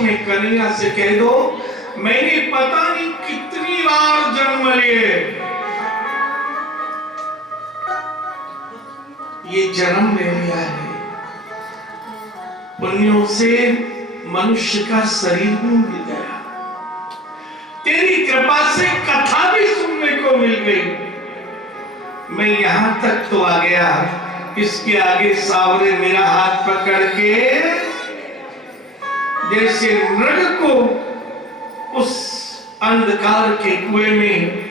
में कन्हैया से कह दो, मैंने पता नहीं कितनी बार जन्म लिए, ये जन्म ले लिया है, पुण्यों से मनुष्य का शरीर भी मिल गया, तेरी कृपा से कथा भी सुनने को मिल गई, मैं यहां तक तो आ गया, इसके आगे सावरे मेरा हाथ पकड़ के जैसे मृग को उस अंधकार के कुएं में,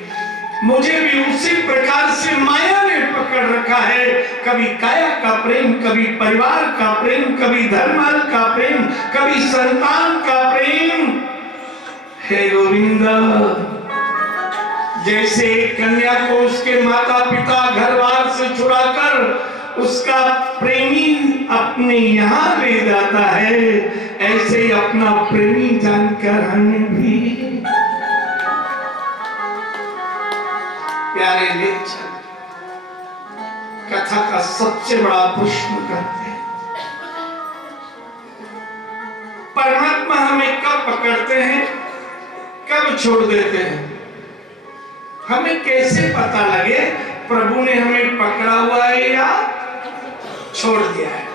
मुझे भी उसी प्रकार से माया ने पकड़ रखा है, कभी काया का प्रेम, कभी परिवार का प्रेम, कभी धर्म का प्रेम, कभी संतान का प्रेम। हे गोविंद, जैसे एक कन्या को उसके माता पिता घर बार से छुड़ाकर उसका प्रेमी अपने यहाँ ले जाता है, ऐसे ही अपना प्रेमी जानकर हमें भी प्यारे लेक्चर कथा का सबसे बड़ा प्रश्न करते हैं, परमात्मा हमें कब पकड़ते हैं, कब छोड़ देते हैं, हमें कैसे पता लगे प्रभु ने हमें पकड़ा हुआ है या छोड़ दिया है,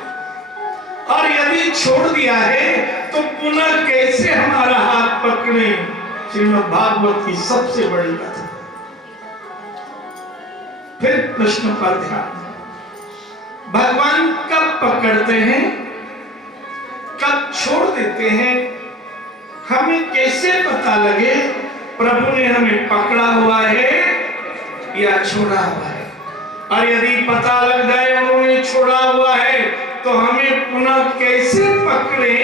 और यदि छोड़ दिया है तो पुनः कैसे हमारा हाथ पकड़े। श्रीमद् भागवत की सबसे बड़ी कथा। फिर प्रश्न पर ध्यान, भगवान कब पकड़ते हैं, कब छोड़ देते हैं, हमें कैसे पता लगे प्रभु ने हमें पकड़ा हुआ है या छोड़ा हुआ है, और यदि पता लग जाए उन्होंने छोड़ा हुआ है तो हमें पुनः कैसे पकड़े,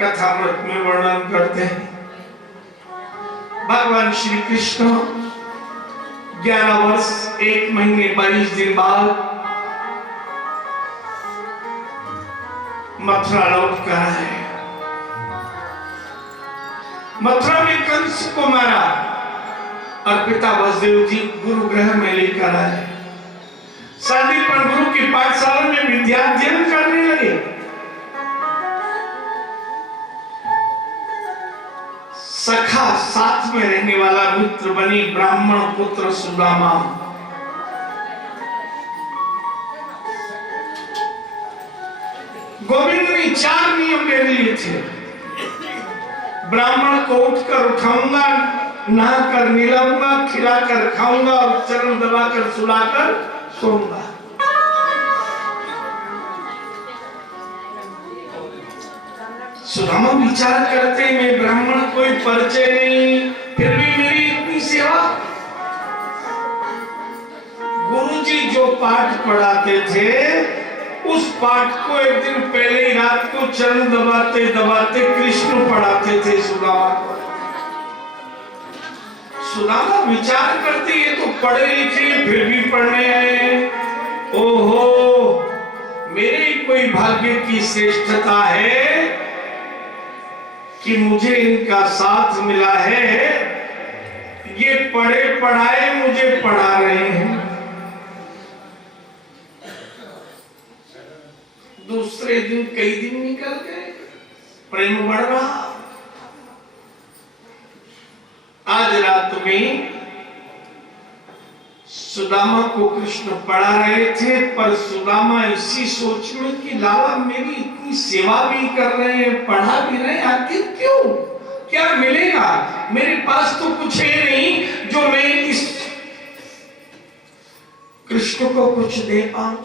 कथामृत में वर्णन करते हैं। भगवान श्री कृष्ण 11 वर्ष 1 महीने 22 दिन बाद मथुरा लौट कर आए। मथुरा में कंस को मारा और पिता वसुदेव जी गुरु गृह में लेकर आए। शांतिपन गुरु की पाठशाला में विद्याध्ययन करने लगे। सखा साथ में रहने वाला मित्र बनी ब्राह्मण पुत्र सुदामा। गोविंद ने 4 नियम ले लिए थे। ब्राह्मण को उठकर उठाऊंगा, नहाकर मिलाऊंगा, खिलाकर खाऊंगा और चरण दबाकर सुलाकर सोऊंगा। सुदामा विचार करते, मैं ब्राह्मण कोई परिचय नहीं, फिर भी मेरी इतनी सेवा। गुरुजी जो पाठ पढ़ाते थे उस पाठ को एक दिन पहले ही रात को चरण दबाते दबाते कृष्ण पढ़ाते थे सुदामा को। सुदामा विचार करते, ये तो पढ़े लिखे फिर भी पढ़ने आए, ओहो मेरे कोई भाग्य की श्रेष्ठता है कि मुझे इनका साथ मिला है, ये पढ़े पढ़ाए मुझे पढ़ा रहे हैं। दूसरे दिन कई दिन निकल गए, प्रेम बढ़ रहा। आज रात में सुदामा को कृष्ण पढ़ा रहे थे, पर सुदामा इसी सोच में कि लाला मेरी इतनी सेवा भी कर रहे हैं, पढ़ा भी रहे हैं, आखिर क्यों, क्या मिलेगा, मेरे पास तो कुछ है नहीं जो मैं इस कृष्ण को कुछ दे पाऊं।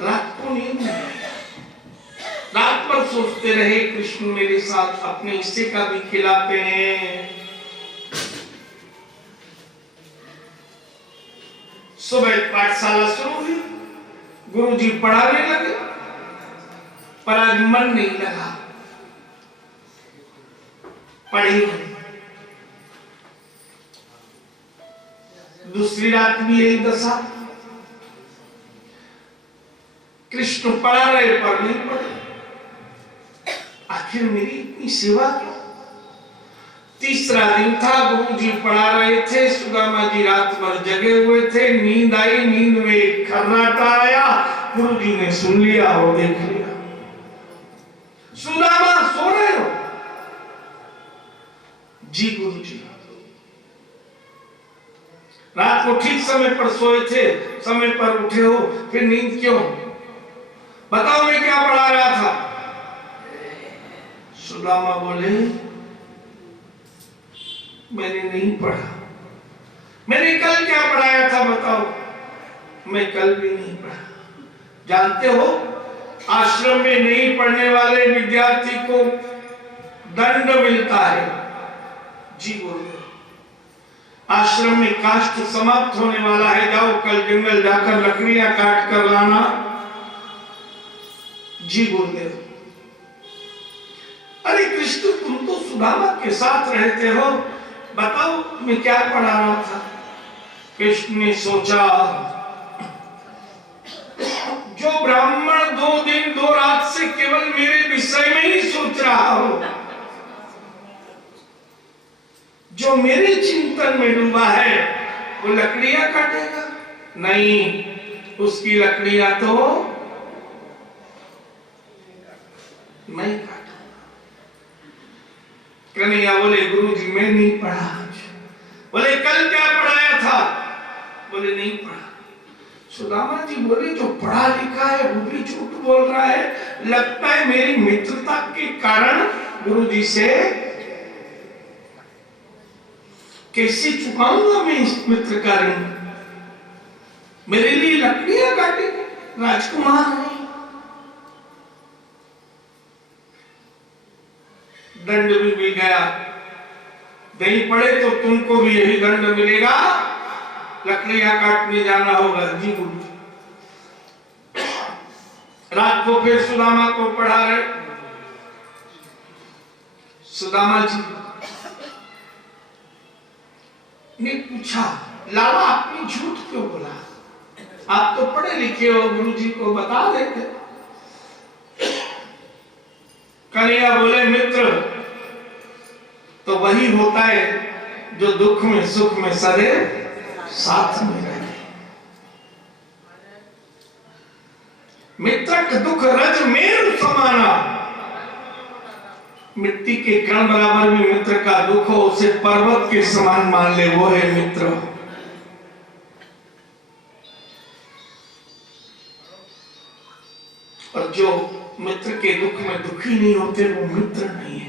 रात को नींद नहीं आया, रात भर सोचते रहे कृष्ण मेरे साथ अपने हिस्से का भी खिलाते हैं। सुबह पाठशाला शुरू हुई, गुरुजी पढ़ाने लगे, पर आज मन नहीं लगा, पढ़ी। दूसरी रात भी यही दशा, कृष्ण पढ़ा रहे पर नहीं पढ़े, आखिर मेरी इतनी सेवा क्यों। तीसरा दिन था, गुरुजी पढ़ा रहे थे, सुदामा जी रात भर जगे हुए थे, नींद आई, नींद में खर्राटा आया, गुरुजी ने सुन लिया और देख लिया। सुदामा सो रहे हो? जी गुरुजी। रात को ठीक समय पर सोए थे, समय पर उठे हो, फिर नींद क्यों? बताओ मैं क्या पढ़ा रहा था? सुदामा बोले मैंने नहीं पढ़ा। मैंने कल क्या पढ़ाया था बताओ? मैं कल भी नहीं पढ़ा। जानते हो आश्रम में नहीं पढ़ने वाले विद्यार्थी को दंड मिलता है। जी बोले आश्रम में काष्ठ समाप्त होने वाला है, जाओ कल जंगल जाकर लकड़ियां काट कर लाना। जी बोलते अरे कृष्ण तुम तो सुदामा के साथ रहते हो, बताओ मैं क्या पढ़ा रहा था? कृष्ण ने सोचा जो ब्राह्मण 2 दिन 2 रात से केवल मेरे विषय में ही सोच रहा हो, जो मेरे चिंतन में डूबा है, वो लकड़ियां काटेगा? नहीं, उसकी लकड़ियां तो मैं काटूंगा। कन्हैया बोले गुरुजी मैं नहीं पढ़ा। बोले कल क्या पढ़ाया था? बोले नहीं पढ़ा। सुदामा जी बोले जो पढ़ा लिखा है वो भी झूठ बोल रहा है, लगता है मेरी मित्रता के कारण गुरुजी से कैसे चुकाऊंगा मैं इस मित्र का ऋण? मेरे लिए लकड़ियां काटेंगे, राजकुमार नहीं। दंड भी मिल गया। नहीं पढ़े तो तुमको भी यही दंड मिलेगा, लकड़ियां काटने जाना होगा। जी गुरु। रात को फिर सुदामा को पढ़ा रहे। सुदामा जी ने पूछा लाला आपने झूठ क्यों बोला? आप तो पढ़े लिखे हो, गुरुजी को बता देते। कन्हैया बोले मित्र तो वही होता है जो दुख में सुख में सदैव साथ में रहे। मित्रक दुख रज मेरु समाना। मिट्टी के कण बराबर भी मित्र का दुख हो, उसे पर्वत के समान मान ले, वो है मित्र। और जो मित्र के दुख में दुखी नहीं होते वो मित्र नहीं है।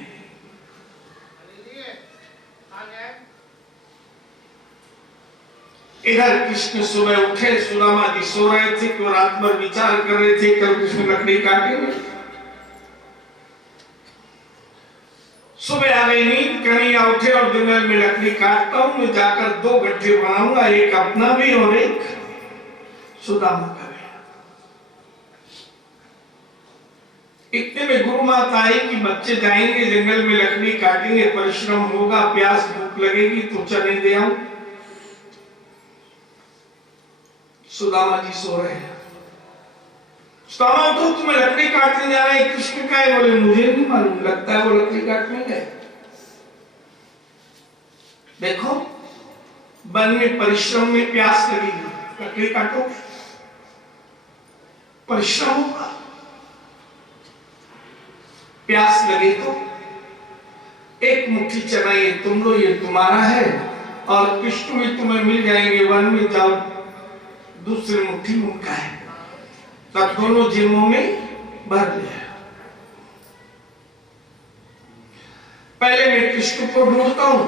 इधर कृष्ण सुबह उठे, सुदामा जी सो रहे थे कि रात भर विचार कर रहे थे कल कृष्ण लकड़ी काटेंगे। सुबह आ गई नींद, कन्हैया उठे और जंगल में लकड़ी काटता हूं, मैं जाकर 2 गड्ढे बनाऊंगा, एक अपना भी और एक सुदामा का भी। इतने में गुरु माता आई कि बच्चे जाएंगे जंगल में लकड़ी काटेंगे, परिश्रम होगा, प्यास भूख लगेगी तो चने दे आऊं। सुदामा जी सो रहे हैं। सुदामा उठो, तुम्हें लकड़ी काटने जाना है। कृष्ण का है? बोले मुझे नहीं मालूम, लगता है वो लकड़ी काटने गए। देखो वन में परिश्रम में प्यास लगेगी, लकड़ी काटो परिश्रम होगा। प्यास लगे तो एक मुट्ठी चना ये तुम लो, ये तुम्हारा है, और कृष्ण भी तुम्हें मिल जाएंगे। वन में जाओ, दूसरी मुट्ठी उनका है, तब दोनों जेबों में भर लिया। पहले मैं कृष्ण को ढूंढता हूं,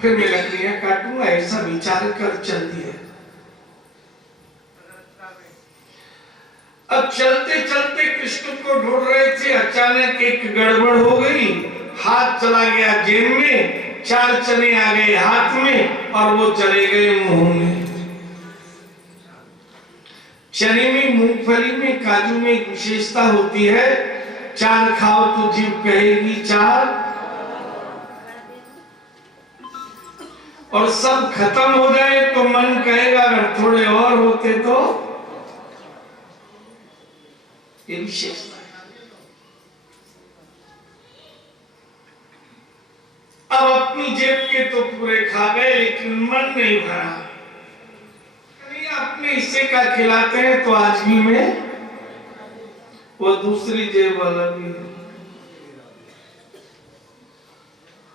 फिर मैं लकड़ियां काटूंगा, ऐसा विचार कर चल दिया। अब चलते चलते कृष्ण को ढूंढ रहे थे, अचानक एक गड़बड़ हो गई। हाथ चला गया जेब में, 4 चने आ गए हाथ में और वो चले गए मुंह में। चने में, मूंगफली में, काजू में एक विशेषता होती है, 4 खाओ तो जीभ कहेगी 4, और सब खत्म हो जाए तो मन कहेगा अगर थोड़े और होते तो। ये विशेषता है। अब अपनी जेब के तो पूरे खा गए, लेकिन मन नहीं भरा। अपने हिस्से का खिलाते हैं तो आजमी में वो दूसरी जेब वाला भी है।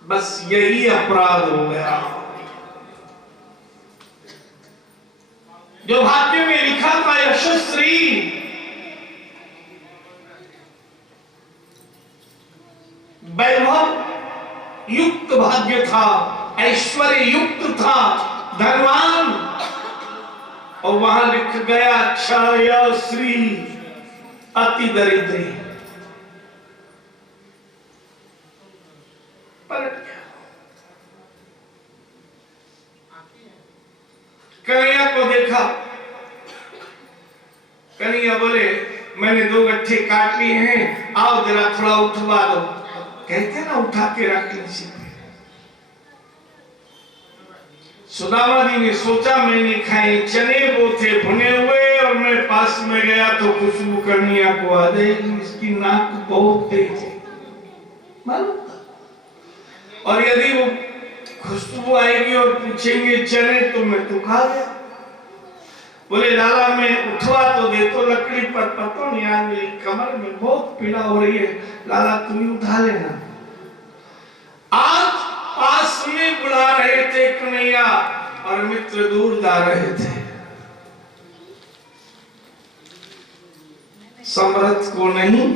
बस यही अपराध हो गया। जो भाग्य में लिखा था यशस्वी, वैभव युक्त भाग्य था, ऐश्वर्य युक्त था, धनवान, और वहां लिख गया छाया श्री अति दरिद्री। पलट गया। कन्हैया को देखा, कन्हैया बोले मैंने 2 गट्ठे काट लिए हैं, आओ जरा थोड़ा उठवा दो। कहते ना उठा के रख लीजिए। सुदामा जी ने सोचा मैंने खाए चने वो थे भुने हुए, और मैं पास में गया तो खुशबू कन्हैया को आ जाएगी, इसकी नाक बहुत तेज है मालूम। और यदि वो खुशबू आएगी और पूछेंगे चने तो मैं तो खा गया। बोले लाला मैं उठवा तो दे, तो लकड़ी पर पता नहीं आज मेरी कमर में बहुत पीड़ा हो रही है, लाला तुम ही उठा लेना। आज पास में बुला रहे थे कन्हैया और मित्र दूर जा रहे थे। समर्थ को नहीं,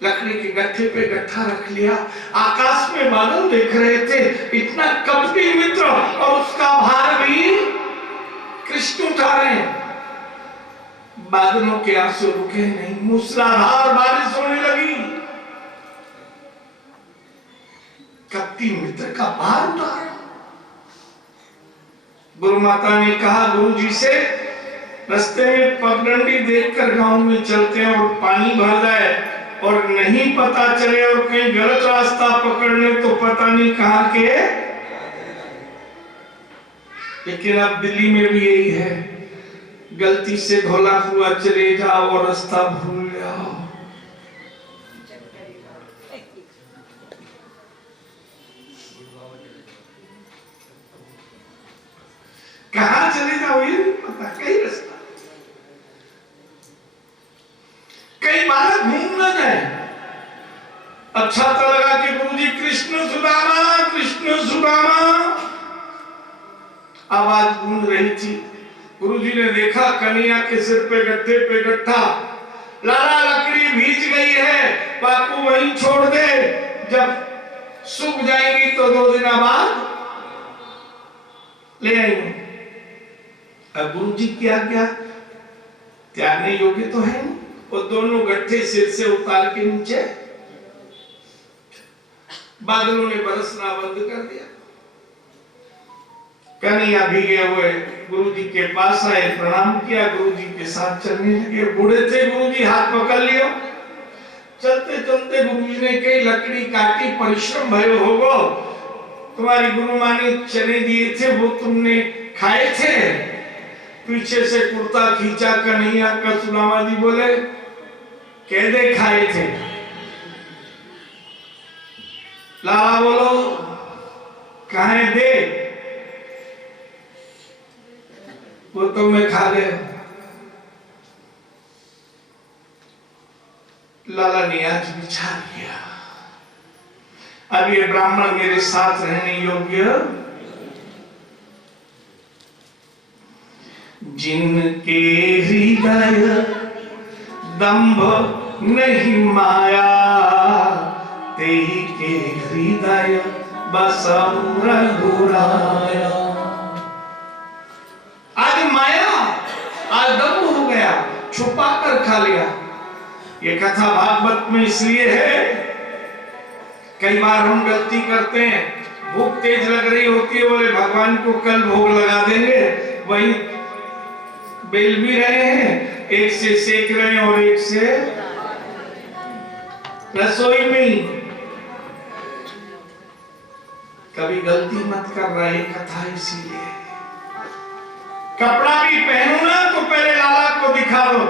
लकड़ी के गट्ठे पे गट्ठा रख लिया। आकाश में बादल देख रहे थे, इतना कपटी मित्र, और उसका भार भी कृष्ण उठा रहे हैं। बादलों के आंसू रुके नहीं, मूसलाधार बारिश होने लगी। कपटी मित्र का भार उठा। गुरु माता ने कहा गुरुजी से रास्ते में पगडंडी देखकर गांव में चलते हैं और पानी भर जाए और नहीं पता चले और कहीं गलत रास्ता पकड़ ले तो पता नहीं कहां के। लेकिन अब दिल्ली में भी यही है, गलती से धोला हुआ चले जाओ और रास्ता भूल जाओ। कहां चले जाओ ये नहीं पता, कई रास्ता, कई बार घूम ना जाए। अच्छा तो लगा कि गुरुजी कृष्ण सुदामा, कृष्ण सुदामा आवाज गूंज रही थी। गुरुजी ने देखा कन्हैया के सिर पे गट्ठे पे गट्ठा, लाला लकड़ी भीज गई है, बापू वहीं छोड़ दे, जब सूख जाएंगी तो 2 दिन बाद ले आएंगे। अब गुरुजी क्या क्या त्यागने योग्य तो है नहीं, वो दोनों गट्ठे सिर से उतार के नीचे बादलों ने बरसना बंद कर दिया। कन्हैया भीगे हुए गुरुजी के पास आए, प्रणाम किया, गुरुजी के साथ चलने लगे। बूढ़े थे, गुरुजी हाथ पकड़ लियो। चलते चलते गुरुजी ने कई लकड़ी काटी, परिश्रम भयो होगो, तुम्हारी गुरु माँ ने चने दिए थे वो तुमने खाए थे। पीछे से कुर्ता खींचा कन्हैया का। सुदामा जी बोले कह दे खाए थे। लाला बोलो कहां दे, वो तो मैं खा गया। लाला ने आज विचार किया, अब ये ब्राह्मण मेरे साथ रहने योग्य, जिनके हृदय दंभ नहीं माया, तेही के हृदय बसम रघुराया। आज माया, आज दंभ हो गया, छुपा कर खा लिया। ये कथा भागवत में इसलिए है, कई बार हम गलती करते हैं, भूख तेज लग रही होती है, बोले भगवान को कल भोग लगा देंगे, वही बेल भी रहे हैं, एक से सेक रहे हैं और एक से रसोई में। कभी गलती मत कर रहे, कथा इसीलिए। कपड़ा भी पहनो ना तो पहले लाला को दिखा दो,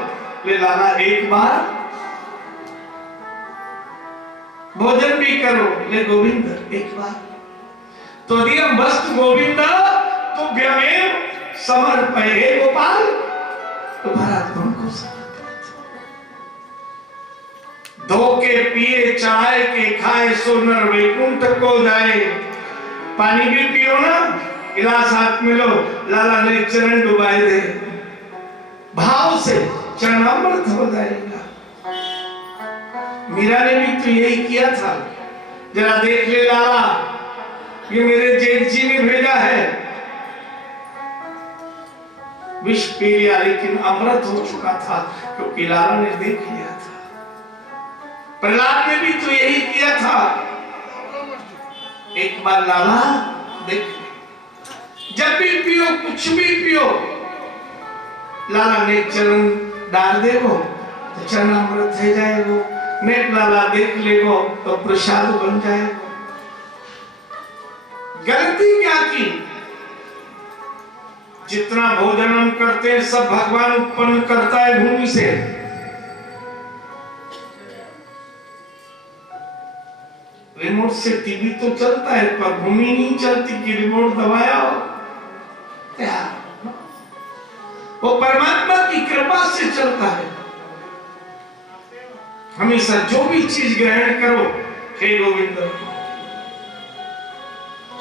ले लाला एक बार। भोजन भी करो, ले गोविंद एक बार। त्वदीयं वस्तु गोविंद तुभ्यमेव समर्पये गोपाल। तो भरत उनको धोके पिए चढ़ाए के खाए सो नर वैकुंठ को जाए। पानी भी पियो ना, गिलास हाथ में लो, लाला ने चरण डुबाए दे, भाव से चरणामृत हो जाएगा। मीरा ने भी तो यही किया था, जरा देख ले लाला, ये मेरे जेठ जी ने भेजा है, विष पी लिया लेकिन अमृत हो चुका था क्योंकि लाला ने देख लिया था। प्रहलाद ने भी तो यही किया था, एक बार लाला देख ले, जब भी पियो कुछ भी पियो, लाला ने चरण डाल दे वो तो चरण अमृत हो जाएगा, नेक लाला देख लेगो तो प्रसाद बन जाएगा। गलती क्या की? जितना भोजन हम करते हैं सब भगवान उत्पन्न करता है भूमि से। रिमोट से टीवी तो चलता है पर भूमि नहीं चलती कि रिमोट दबाया हो। वो परमात्मा की कृपा से चलता है। हमेशा जो भी चीज ग्रहण करो, हे गोविंद,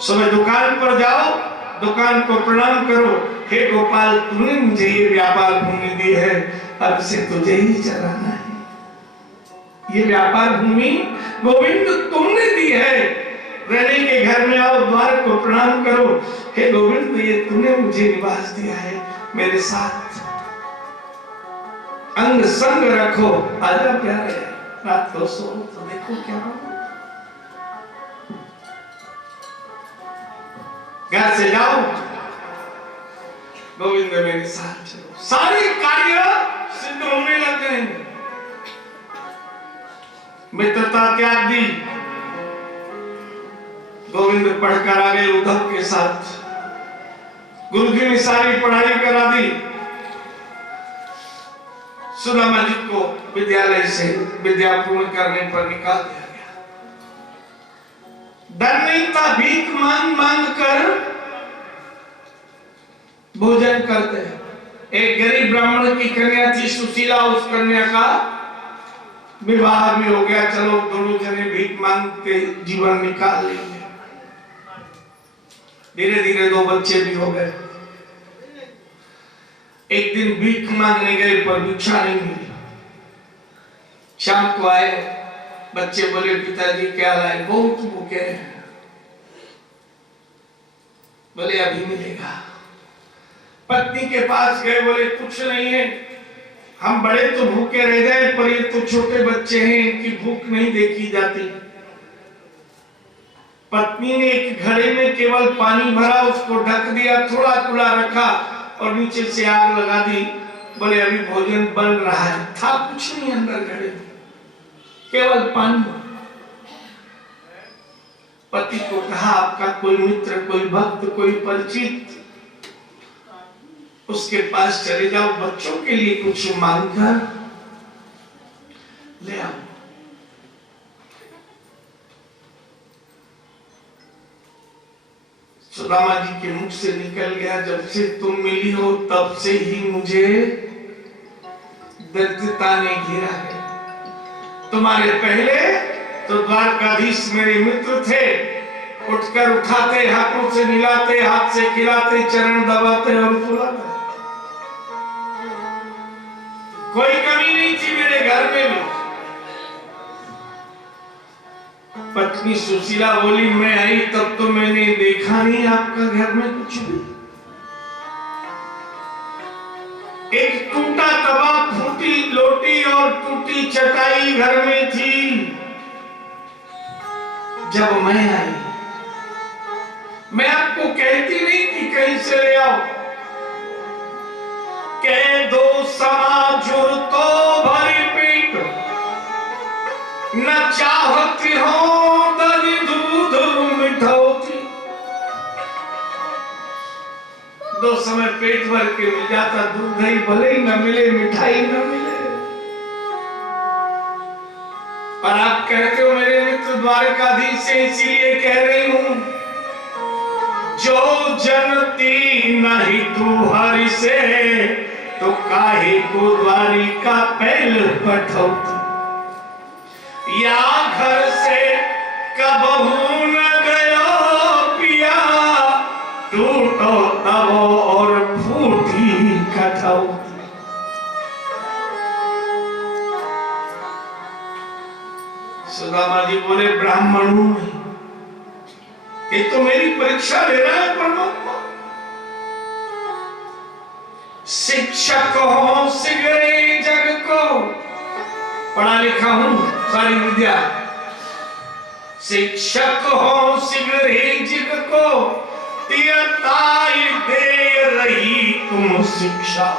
सुबह दुकान पर जाओ, दुकान को प्रणाम करो, हे गोपाल तूने मुझे ये व्यापार भूमि दी है, अब से तुझे ही चलाना है। ये व्यापार भूमि गोविंद तुमने दी है, रहने के घर में आओ, द्वार को प्रणाम करो, हे गोविंद ये तूने मुझे निवास दिया है, मेरे साथ अंग संग रखो। आजा प्यारे, रात को सो तो देखो क्या हो। घर से जाओ, गोविंद मेरे साथ चलो, सारे कार्य सिद्ध होने लग गए। मित्रता त्याग दी, गोविंद पढ़कर आ गए उद्धव के साथ, गुरुजी ने सारी पढ़ाई करा दी, सुदामा जी को विद्यालय से विद्या पूर्ण करने पर निकाल दिया गया। डर नहीं था, भीख मांग मांग कर भोजन करते हैं। एक गरीब ब्राह्मण की कन्या थी सुशीला, उस कन्या का विवाह भी हो गया, चलो दोनों जने भीख मांग के जीवन निकाल लेंगे। धीरे धीरे 2 बच्चे भी हो गए। एक दिन भीख मांगने गए पर भिक्षा नहीं मिली। शाम को आए, बच्चे बोले पिताजी क्या लाए? बहुत भूखे हैं। बोले अभी मिलेगा। पत्नी के पास गए, बोले कुछ नहीं है, हम बड़े तो भूखे रह गए पर ये तो छोटे बच्चे हैं, इनकी भूख नहीं देखी जाती। पत्नी ने एक घड़े में केवल पानी भरा, उसको ढक दिया, थोड़ा खुला रखा और नीचे से आग लगा दी। बोले अभी भोजन बन रहा है। था कुछ नहीं अंदर घड़े में, केवल पानी। पति को कहा आपका कोई मित्र, कोई भक्त, कोई परिचित, उसके पास चले जाओ, बच्चों के लिए कुछ मांग कर ले आओ। सुदामा जी के मुख से निकल गया, जब से तुम मिली हो तब से ही मुझे दरिद्रता ने घेरा है। तुम्हारे पहले तो द्वारकाधीश मेरे मित्र थे, उठकर उठाते, हाथों से मिलाते, हाथ से खिलाते, चरण दबाते और सुलाते। कोई कमी नहीं थी मेरे घर में भी। पत्नी सुशीला बोली मैं आई तब तो मैंने देखा नहीं आपका घर में कुछ भी। एक टूटा तवा, फूटी लोटी और टूटी चटाई घर में थी। जब मैं आई, मैं आपको कहती नहीं कि कहीं से ले आओ, कह दो समाजुर तो भरी पेट, न चाहती हो दही दूध मिठाई। 2 समय पेट भर के मिल जाता, दूध दही भले ही न मिले, मिठाई न मिले। और आप कहते हो मेरे मित्र द्वारकाधीश से, इसीलिए कह रही हूं जो जनती नहीं तू हरि से, तो काहे को द्वारिका पहल पठौती। या घर से कबहू न गयो पिया, टूटो तबो और फूटी कठौती। सुदामा जी बोले ब्राह्मण हूं, ये तो मेरी परीक्षा ले रहा है परमात्मा। शिक्षक हो सिगरे जग को, पढ़ा लिखा हूं सारी विद्या। शिक्षक हो सिगरे जग को, तियताई दे रही तुम शिक्षा।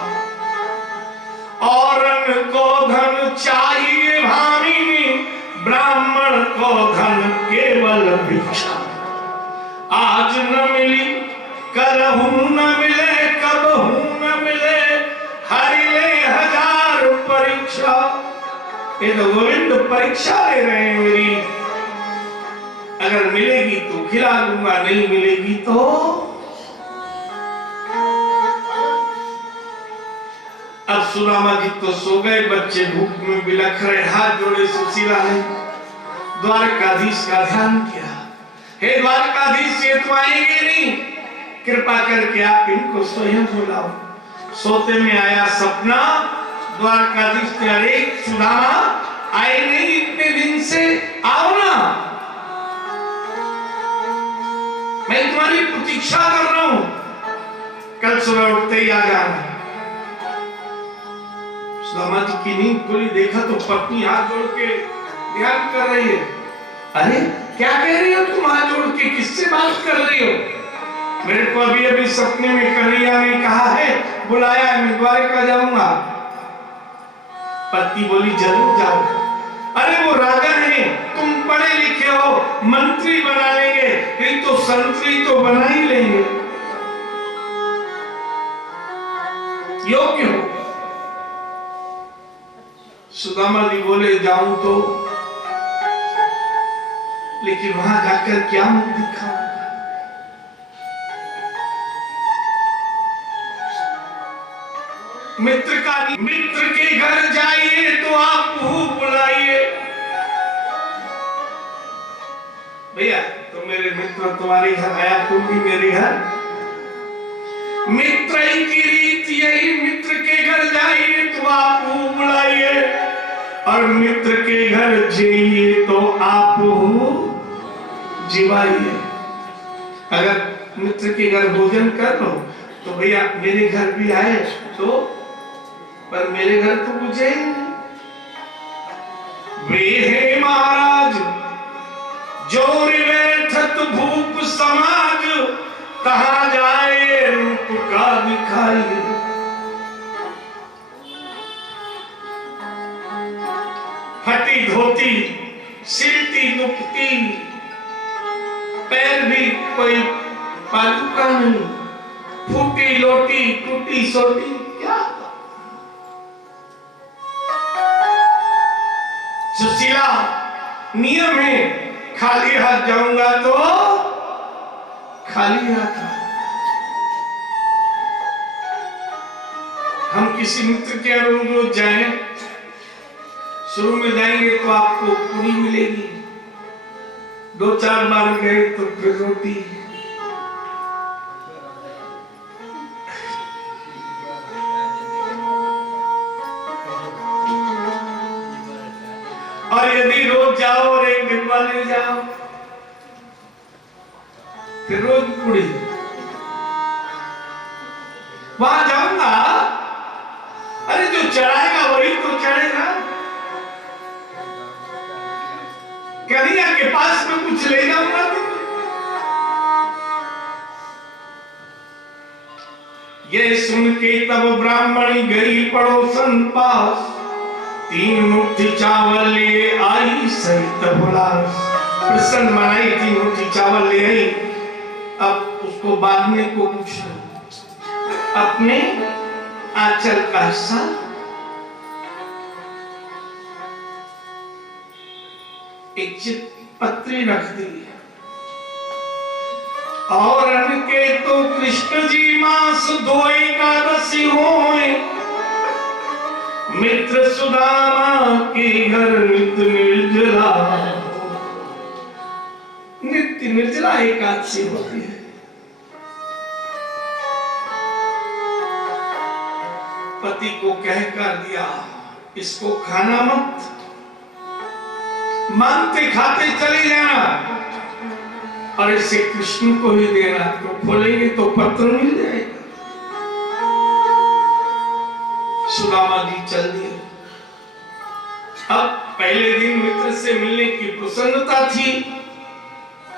औरन को धन चाहिए भामिनी, ब्राह्मण को धन केवल भिक्षा। आज न मिली करहू न मिले, कबहू न मिले, हरि ले हजार परीक्षा। ये तो गोविंद परीक्षा ले रहे हैं मेरी। अगर मिलेगी तो खिला दूंगा, नहीं मिलेगी तो। अब सुदामा जी तो सो गए, बच्चे भूख में बिलख रहे, हाथ जोड़े सुशीला ने द्वारकाधीश का ध्यान किया। हे द्वारकाधीश, ये तो आएंगे नहीं, कृपा करके आप इनको स्वयं बुलाओ। सोते में आया सपना, द्वारकाधीश ने, अरे सुदामा आए नहीं इतने दिन से, आओ ना, मैं तुम्हारी प्रतीक्षा कर रहा हूं, कल सुबह उठते ही आ जाना। सुदामा जी की नींद खुली, देखा तो पत्नी हाथ जोड़ के ध्यान कर रही है। अरे क्या कह रही हो तुम हाथ जोड़ के, किससे बात कर रही हो? मेरे को अभी अभी सपने में कन्हैया ने कहा है, बुलाया है, मैं द्वारका जाऊंगा। पत्नी बोली जरूर जाओ। अरे वो राजा है, तुम पढ़े लिखे हो, मंत्री बना लेंगे, नहीं तो संतरी तो बना ही लेंगे, योग्य हो। सुदामा जी बोले जाऊं तो, लेकिन वहां जाकर क्या मुंह दिखाऊंगा? मित्र के घर जाइए तो आप बुलाइए। भैया तो मेरे मित्र तुम्हारे घर आया, तुम भी मेरे घर। मित्र की रीत यही, मित्र के घर जाइए तो आप बुलाइए, और मित्र के घर जाइए तो आप जिवाइए। अगर मित्र के घर भोजन कर लो तो भैया मेरे घर भी आए तो, पर मेरे घर तो मुझे वे है महाराज जोर बैठत भूप समाज, कहां जाए रूप का दिखाई। फटी धोती, सिलती नुकती, पैर भी कोई पालतू का नहीं, फूटी लोटी, टूटी सोटी, क्या? सुशीला नियम है, खाली हाथ जाऊंगा तो खाली हाथ। हम किसी मित्र के रोज जाएं, शुरू में जाएंगे तो आपको पूरी मिलेगी, 2-4 बार गए तो फिर रोटी। और यदि रोज जाओ और एक डिब्बा ले जाओ, फिर रोज पूरी। वहां जाऊंगा, अरे जो चढ़ाएगा वही तो चढ़ेगा। कन्हैया के पास में कुछ ले जाऊंगा तो ये सुन के तब ब्राह्मणी गई पड़ोसन पास, 3 मुट्ठी चावल ले आई सहित हुलास। प्रसन्न मनाई, 3 मुट्ठी चावल ले आई। अब उसको बांधने को पूछा, अपने आंचल का हिस्सा एक पत्री रख दी। और अनके तो कृष्ण जी मास दो एकादशी होए, मित्र सुदामा के घर नित्य निर्जला, नित्य निर्जला एकादशी होती है। पति को कहकर दिया इसको खाना मत, मांगते खाते चले जाना और इसे कृष्ण को ही देना, तो खोलेंगे तो पत्र मिल जाएगा। सुदामा जी चल दिए। अब पहले दिन मित्र से मिलने की प्रसन्नता थी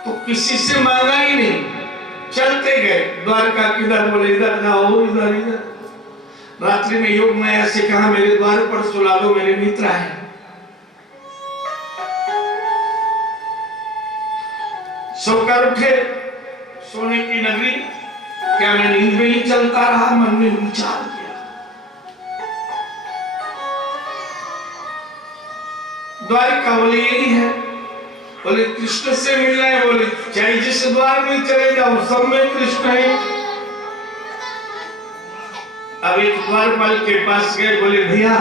तो किसी से मांगा ही नहीं, चलते गए। द्वारका किधर, बोले इधर जाओ, इधर इधर। रात्रि में योग माया से कहा मेरे द्वार पर सुला दो, मेरे मित्र हैं। सोकर उठे, सोने की नगरी, क्या मैं नींद में ही चलता रहा? मन में विचार किया, द्वारिका बोले यही है। बोले कृष्ण से मिलना है, बोले चाहे जिस द्वार में चले जाओ सब में कृष्ण है। अब एक द्वारपाल के पास गए, बोले भैया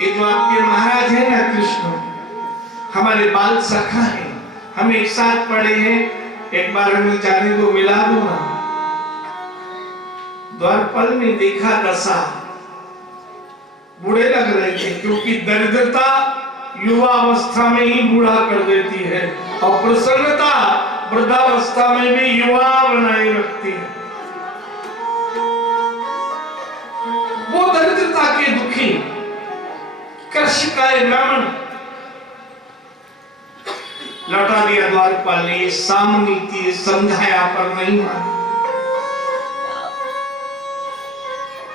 ये तो आपके महाराज है ना कृष्ण, हमारे बाल सखा है, हम एक साथ पढ़े हैं, एक बार हमें जाने दो, मिला दो ना। द्वारपाल ने देखा दशा, बूढ़े लग रहे थे क्योंकि दरिद्रता युवा अवस्था में ही बूढ़ा कर देती है और प्रसन्नता वृद्धावस्था में भी युवा बनाए रखती है। वो दरिद्रता के दुखी कृषिकाय ब्राह्मण लौटा दिया। द्वारपाल ने ये सामनीति समझाया पर नहीं मानी।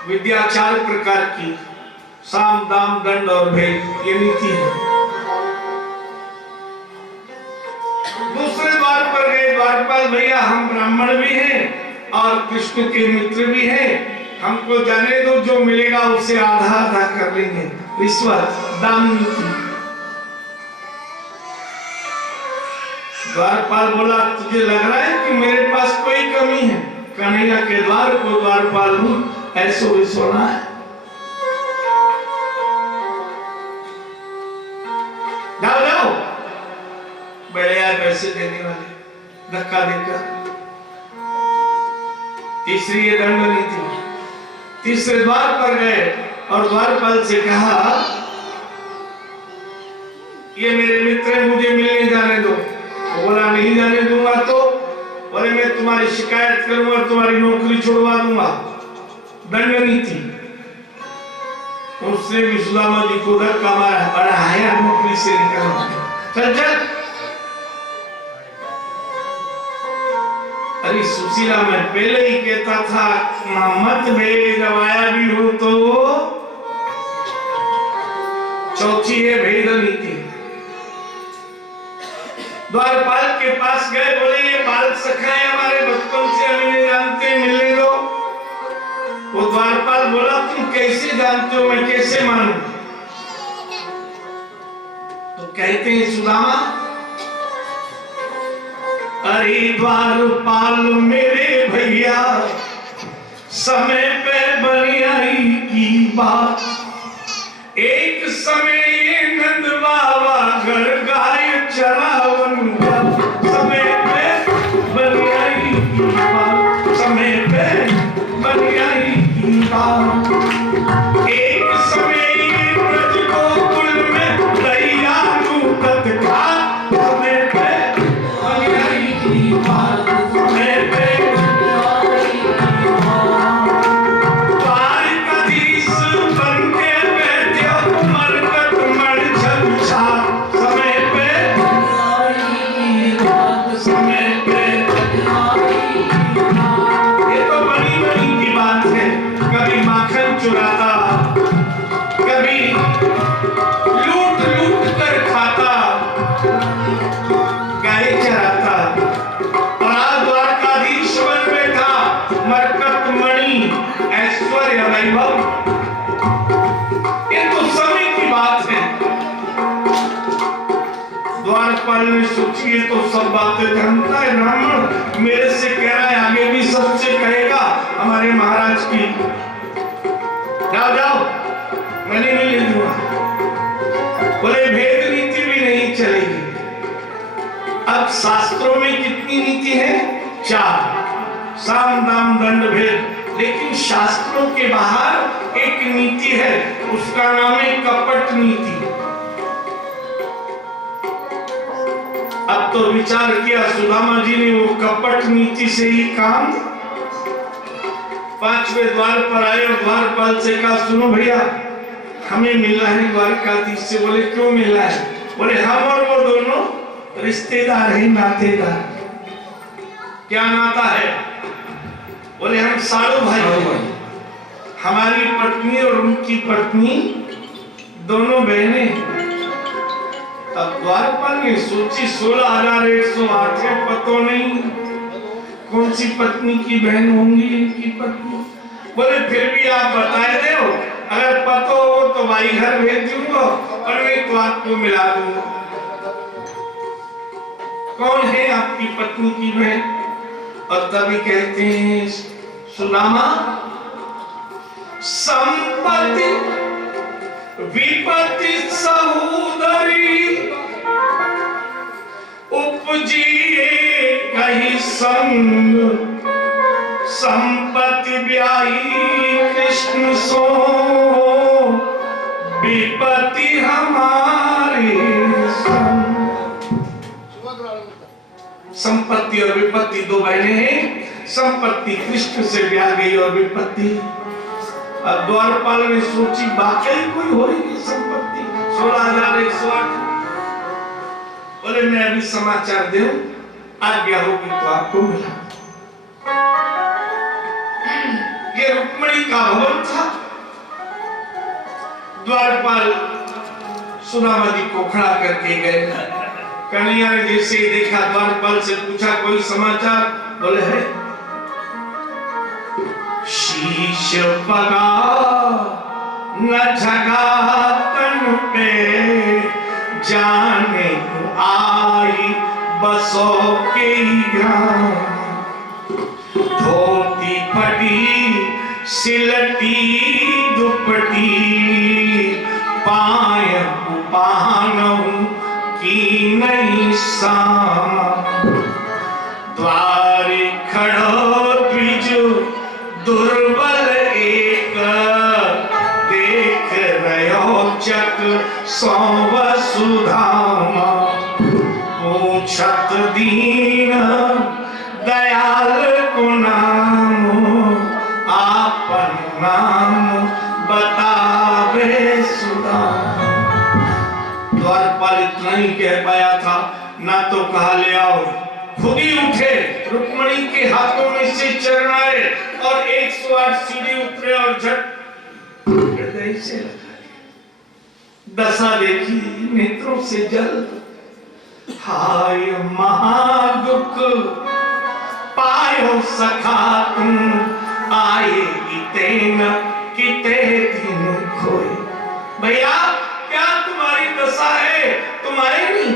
विद्या 4 प्रकार की, साम दाम दंड और भेद, ये नीति है। दूसरे द्वार पर गए, द्वारपाल भैया हम ब्राह्मण भी हैं और कृष्ण के मित्र भी हैं, हमको जाने दो, जो मिलेगा उसे आधा आधा कर लेंगे। रिश्वत दान नीति। द्वारपाल बोला तुझे लग रहा है कि मेरे पास कोई कमी है? कन्हैया के द्वार को द्वारपाल हूं, ऐसो भी सोना है। जाओ जाओ, बड़े यार पैसे देने वाले, धक्का देकर। तीसरी ये दंड नीति। तीसरे द्वार पर गए और द्वारपाल से कहा ये मेरे मित्र हैं, मुझे मिलने जाने दो। वो बोला नहीं जाने दूंगा तो बोले मैं तुम्हारी शिकायत करूंगा, तुम्हारी नौकरी छुड़वा दूंगा। दंड नीति। उसने भी सुदामा जी को धक्का मारा, बढ़ाया, नौकरी से निकलवा, चल चल। अरे सुशीला मैं पहले ही कहता था मत भेज, जब आया भी हो तो। चौथी है भेद नीति। द्वारपाल के पास गए, बोले ये बाल सखा है हमारे, बचपन से हम इन्हें जानते हैं, मिलने दो। वो द्वारपाल बोला तुम कैसे जानते हो, मैं कैसे मानूं? तो कहते हैं सुदामा, अरे द्वारपाल मेरे भैया समय पे बनी आई की बात। एक समय ये नंद बाबा घर गाय चरावन का, समय पे बनी आई की बात, समय पे बनी आई की बात। एक समय ये ब्रज गोकुल में दैया नूतत था, समय पे बनी आई की बात, समय पे द्वारकाधीश बन के बैठे मरकत मर छल छा, समय पे द्वारपाल ने सोची तो सब बातें जानता है ब्राह्मण, मेरे से कह रहा है आगे भी सबसे कहेगा हमारे महाराज की। जाओ जाओ, मैंने नहीं ले दूंगा। बोले भेद नीति भी नहीं चलेगी। अब शास्त्रों में कितनी नीति है? 4, साम दाम दंड भेद। लेकिन शास्त्रों के बाहर एक नीति है, उसका नाम है कपट नीति। अब तो विचार किया सुदामा जी ने, वो कपट नीति से ही काम। 5वें द्वार पर आए और द्वारपाल से कहा सुनो भैया, हमें मिलना है द्वारकाधीश से। बोले क्यों मिलना है? बोले हम और वो दोनों रिश्तेदार हैं, नातेदार। क्या नाता है? बोले हम साड़ू भाई हैं। हमारी पत्नी और उनकी पत्नी दोनों बहनें। तब द्वारपाल ने सोची 16,108 है, पतो नहीं कौन सी पत्नी की बहन होंगी इनकी पत्नी। बोले फिर भी आप बताए दो, अगर पतो हो तो भाई घर भेज दूंगा और मैं तो आपको मिला दूंगा। कौन है आपकी पत्नी की बहन? और तभी कहते हैं सुदामा, संपत्ति विपत्ति सहोदरी उपजिए कहीं संग, संपत्ति ब्याही कृष्ण सो विपत्ति हमारी संग। संपत्ति और विपत्ति दो बहनें हैं। संपत्ति कृष्ण से ब्याह गई और विपत्ति। अब द्वारपाल ने सोची वाकई कोई होगी संपत्ति 16,108। बोले मैं अभी समाचार दूं, आज्ञा होगी तो आपको मिला। ये रुक्मिणी का भवन था। द्वारपाल सुदामा जी को खड़ा करके गए। कन्हैया ने जैसे ही देखा द्वारपाल से पूछा कोई समाचार? बोले है। शीश पगा न झगा तन पे, जाने आई बसो के ग्राम। धोती फटी सिलटी दुपटी, पाय पानऊ की नहीं सामा। द्वारे खड़ो द्विजो दुर्बल एक, देख रहो चक सौ वसुधामा। पूछत दीन दयाल को नाम, आपन नाम बतावे सुदामा। द्वारपाल इतना ही कह पाया था, ना तो कहा ले आओ, खुद ही उठे। रुक्मिणी के हाथों में से चरण आए और 108 सीढ़ी उतरे और झट हृदय से लगा। दशा देखी नेत्रों से जल। हाय महादुख पायो सखा तुम, आए तेन किते दिन खोए। भैया क्या तुम्हारी दशा है? तुम आए नहीं,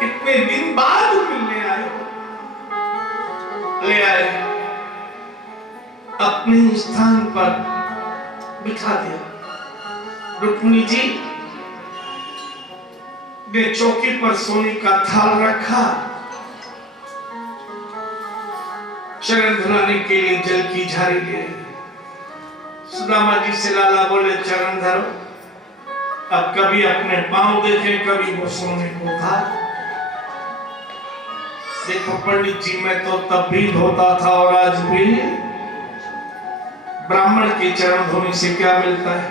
कितने दिन बाद मिलने आए हो। ले आए, अपने स्थान पर बिठा दिया। रुक्मिणी जी ने चौकी पर सोने का थाल रखा। शरण धुलाने के लिए जल की झारी ले। सुदामा जी से लाला बोले चरण धरो। अब कभी अपने पांव देखे, कभी वो सोने को था। देखो पंडित जी, मैं तो तब भी धोता था और आज भी। ब्राह्मण के चरण धोने से क्या मिलता है?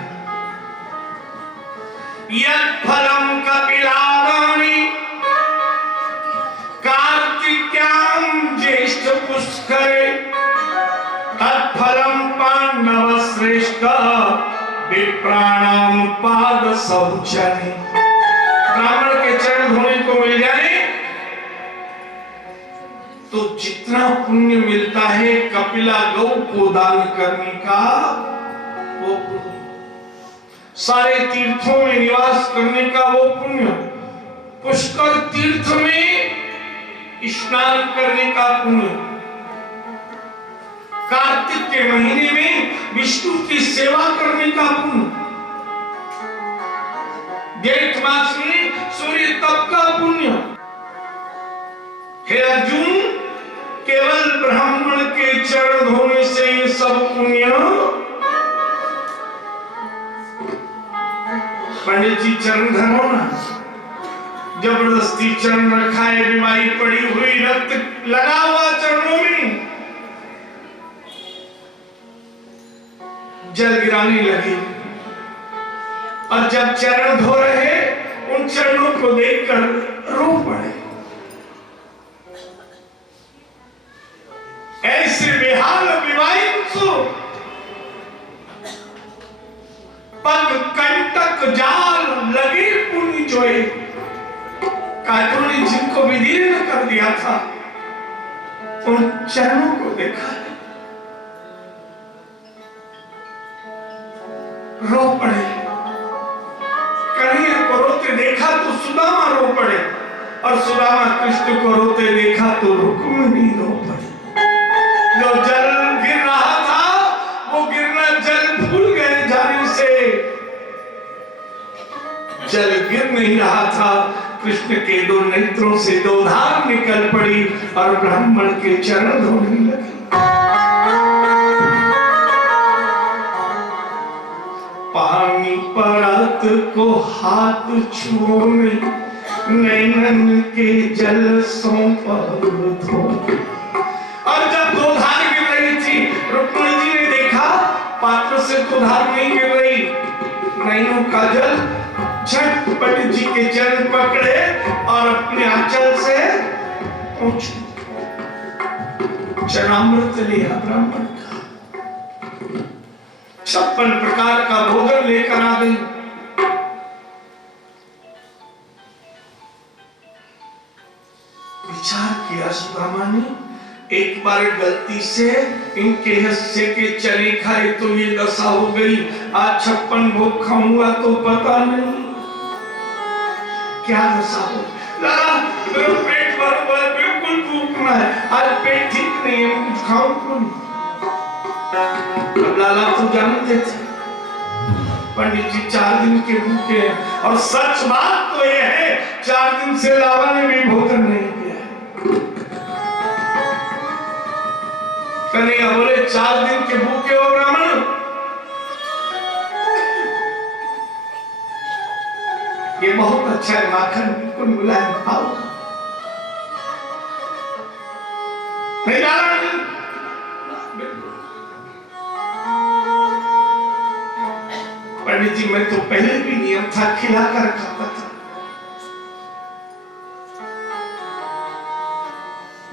यत् फलम कपिलादानी कार्तिक्याम ज्येष्ठ पुष्करे, तत्फलम पांडव श्रेष्ठ विप्राणाम पाद शौचने। ब्राह्मण के चरण धोने को मिल जाए तो जितना पुण्य मिलता है कपिला गौ को दान करने का, वो पुण्य। सारे तीर्थों में निवास करने का वो पुण्य। पुष्कर तीर्थ में स्नान करने का पुण्य, कार्तिक के महीने में विष्णु की सेवा करने का पुण्य, जेठ मास में सूर्य तप का पुण्य। हे अर्जुन, केवल ब्राह्मण के चरण धोने से ये सब पुण्य। पंडित जी चरण धरो ना, जबरदस्ती चरण रखा है, बीमारी पड़ी हुई, रक्त लगा हुआ चरणों में, जल गिराने लगे और जब चरण धो रहे उन चरणों को देखकर रो पड़े। ऐसे बेहाल विवाहिंसु पग कंटक जाल लगे पुण्य जोए। कायरों ने जिनको विदीर्ण कर दिया था उन चरणों को देखा, रो पड़े। कन्हैया को रोते देखा तो सुदामा रो पड़े, और सुदामा कृष्ण को रोते देखा तो रुक्मिणी रो पड़े। जो जल गिर रहा था वो गिरना जल भूल गए जाने से, जल गिर नहीं रहा था, कृष्ण के दो नेत्रों से दो धार निकल पड़ी और ब्राह्मण के चरण धोने लगे। पानी परत को हाथ छूने, नैनन के जल सौंप धो। और जब दो धार गिर रही थी, रुक्मिणी जी ने देखा पात्र से तो धार नहीं गिर रही, नैनों का जल झटपट जी के चरण पकड़े और अपने आंचल से चरणामृत लिया ब्राह्मण का, 56 प्रकार का भोजन लेकर आ गई। विचार किया सुदामा ने, एक बार गलती से इनके हिस्से के चने खाए तो ये दशा हो गई, आज 56 भोग खाऊंगा तो पता नहीं क्या दशा हो। लाला मेरा पेट भरा हुआ है, बिल्कुल भूखना है, आज पेट ठीक नहीं है, कुछ खाऊं तो नहीं। अब लाला तो जानते थे पंडित जी 4 दिन के भूखे हैं, और सच बात तो यह है 4 दिन से लाला ने भी भोजन नहीं किया। कन्हैया बोले 4 दिन के भूखे हो ब्राह्मण, ये बहुत अच्छा है, माखन बिल्कुल मुलायम खाओ। नहीं लाला नहीं, पंडित जी मैं तो पहले भी नियम था खिलाकर खाता था।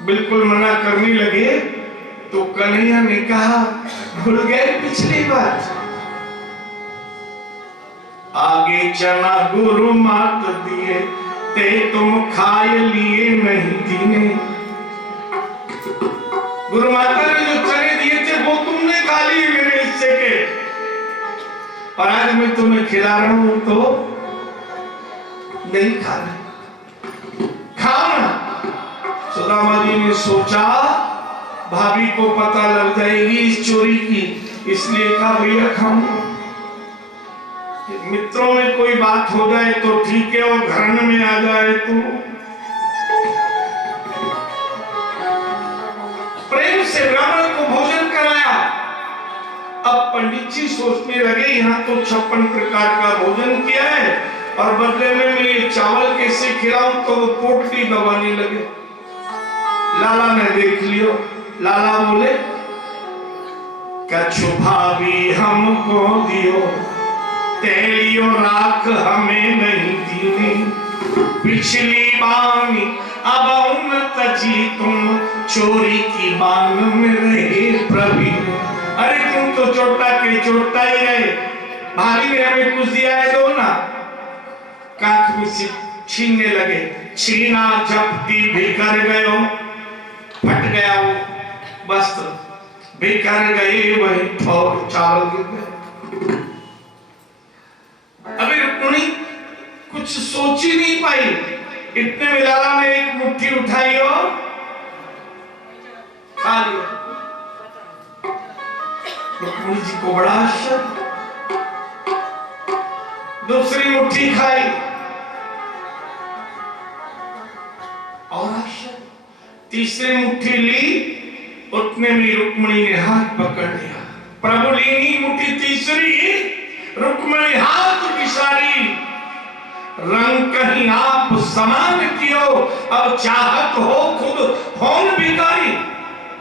बिल्कुल मना करने लगे तो कन्हैया ने कहा भूल गए पिछली बात, आगे चना गुरु मात दिए ते तुम खाए लिए नहीं दीने। गुरु माता ने जो चने दिए थे वो तुमने खा लिए मेरे हिस्से के, और आज मैं तुम्हें खिला रहा हूं तो नहीं खा रहे, खाओ ना। सुदामा जी ने सोचा भाभी को पता लग जाएगी इस चोरी की, इसलिए कहा भैया खाऊंगा। मित्रों में कोई बात हो जाए तो ठीक है, और घर में आ जाए तो प्रेम से ब्राह्मण को भोजन कराया। अब पंडित जी सोचने लगे यहाँ तो 56 प्रकार का भोजन किया है, और बदले में मैं ये चावल कैसे खिलाऊं, तो वो पोटली दबाने लगे। लाला ने देख लियो, लाला बोले कछु भाभी हमको दियो, तेलियो राख हमें नहीं दीनी, पिछली बानी अब तजी तुम चोरी की बान में रहे प्रवीण। अरे तुम तो चोटा के चोटा ही रहे, भाभी ने हमें कुछ दिया है दो ना। काख में से छीनने लगे, छीना झपटी बिखर गयो, फट गया वो वस्त्र, बिखर गए वही ठोर चावल गिर गए। अभी रुक्मिणी कुछ सोच ही नहीं पाई, इतने में लाला ने एक मुट्ठी उठाई और खा लिया। रुक्मिणी जी को बड़ा आश्चर्य। दूसरी मुट्ठी खाई और आश्चर्य। तीसरी मुट्ठी ली, उतने में रुक्मिणी ने हाथ पकड़ लिया। प्रभु लीनी मुट्ठी तीसरी, रुक्मिणी हाथ बिसारी। रंग कहीं आप समान कियो, अब चाहत हो खुद होन भिखारी।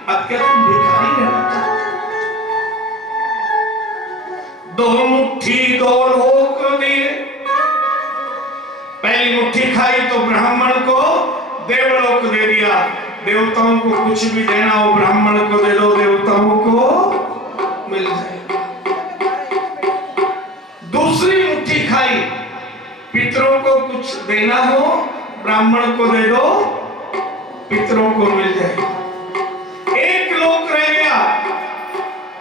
अब क्या तुम भिखारी रहना चाहते? दो मुट्ठी दो लोग को दिए। पहली मुट्ठी खाई तो ब्राह्मण को देवलोक दे दिया। देवताओं को कुछ भी देना हो ब्राह्मण को दे दो, देवताओं को मिल जाएगा। दूसरी मुट्ठी खाई, पितरों को कुछ देना हो ब्राह्मण को दे दो, पितरों को मिल जाएगा। एक लोक रह गया।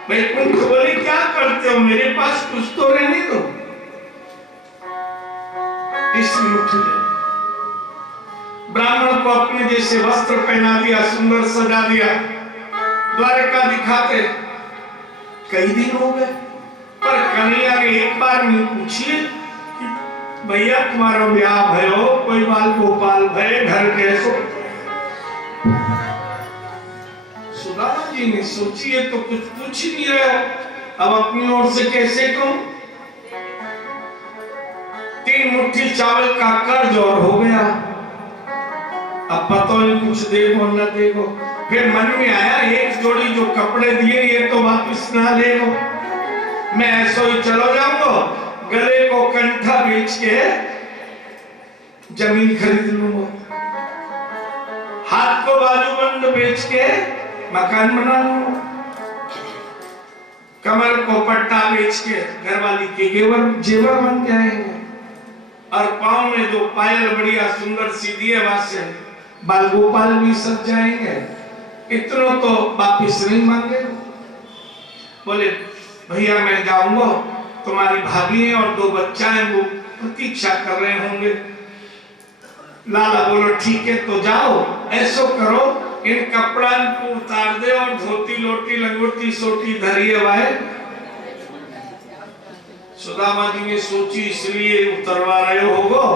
वैकुंठ बोले क्या करते हो, मेरे पास कुछ तो रहने दो। तीसरी मुट्ठी ले, ब्राह्मण को अपने जैसे वस्त्र पहना दिया, सुंदर सजा दिया। द्वारका दिखाते। कई दिन हो गए पर कन्हैया ने एक बार नहीं पूछी कि भैया तुम्हारा ब्याह भयो, कोई बाल गोपाल भय, घर कैसो। सुदामा जी ने सोची है तो कुछ पूछ ही नहीं रहे हो, अब अपनी ओर से कैसे कहूं। 3 मुट्ठी चावल का कर्ज और हो गया। अब पता नहीं कुछ देगो न देगो। फिर मन में आया एक जोड़ी जो कपड़े दिए ये तो वापस ना लेगो, मैं ऐसा ही चलो जाऊंगा, गले को कंठा बेच के जमीन खरीद लूंगा, हाथ को बाजूबंद बेच के मकान बना लूंगा, कमर को पट्टा बेच के घरवाली के जेवर बन जाएंगे, और पांव में जो पायल बढ़िया सुंदर सी दिए वासे बाल गोपाल भी सज जाएंगे। इतना तो वापिस नहीं मांगे। बोले भैया मैं जाऊंगा, तुम्हारी भाभी है और 2 बच्चा है वो प्रतीक्षा कर रहे होंगे। लाला बोलो ठीक है तो जाओ, ऐसो करो इन कपड़ा को उतार दे और धोती लोटी लंगोटी सोटी धरिए वाए। सुदामा जी ने सोची इसलिए उतरवा रहे होगो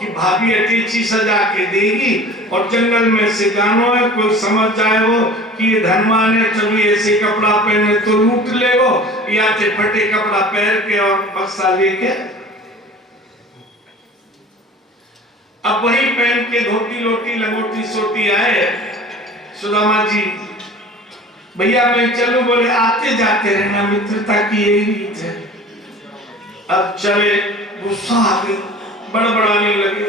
कि भाभी अटेची सजा के देगी और जंगल में से जानो है, कोई समझ जाए वो कि ये धनवान है, तभी ऐसे कपड़ा पहने तो लूट लेगो, या ते फटे कपड़ा पहन के और बक्सा लेके। अब वही पहन के धोती लोटी लंगोटी सोटी आए। सुदामा जी भैया मैं चलूं, बोले आते जाते रहना, मित्रता की यही रीत है। अब चले, गुस्सा आ गई, बड़बड़ाने लगे,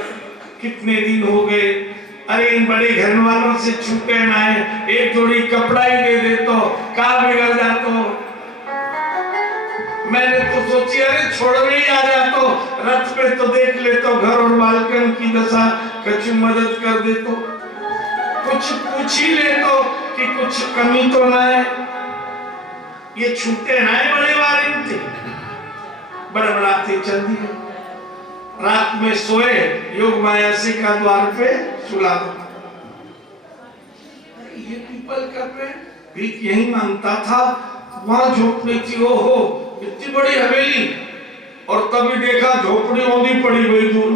कितने दिन हो गए, अरे इन बड़े घर वालों से छूटे ना है, एक जोड़ी कपड़ा ही दे दे तो का बिगड़ जातो। मैंने तो सोची अरे छोड़ने ही आ जातो, रथ पे तो देख ले तो घर और बालकन की दशा, कछु मदद कर दे तो, कुछ पूछ ही ले तो कि कुछ कमी तो ना है। ये छूटे ना है बड़े बार इनके, बड़बड़ाते चल दिए। रात में सोए, योग माया से का द्वार पे सुला दो। ये पीपल कर रहे भीख यही मांगता था, वहां झोपड़ी थी, ओ हो इतनी बड़ी हवेली, और तभी देखा झोपड़ी औंधी पड़ी हुई दूर।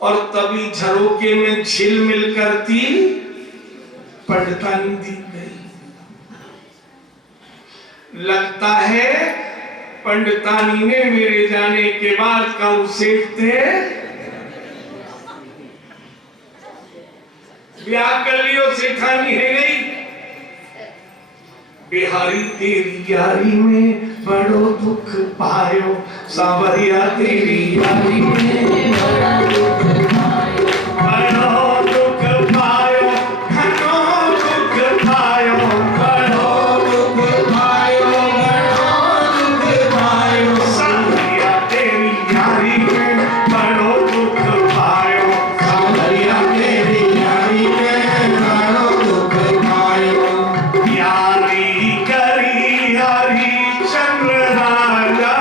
और तभी झरोके में झिलमिल करती पंडितानी दिख गई। लगता है पंडितानी ने मेरे जाने के बाद कल सेठते ब्याह कर लियो, सेठानी है गई। बिहारी तेरी यारी में बड़ो दुख पायो, सांवरिया तेरी यारी में बड़ा दुख पायो, बड़ो दुख पायो, घनो दुख पायो, बड़ो दुख पायो, बड़ो दुख पायो, सांवरिया तेरी यारी में बड़ो दुख पायो, सांवरिया तेरी यारी में बड़ो दुख पायो। यारी करी हरी चंद्र राजा,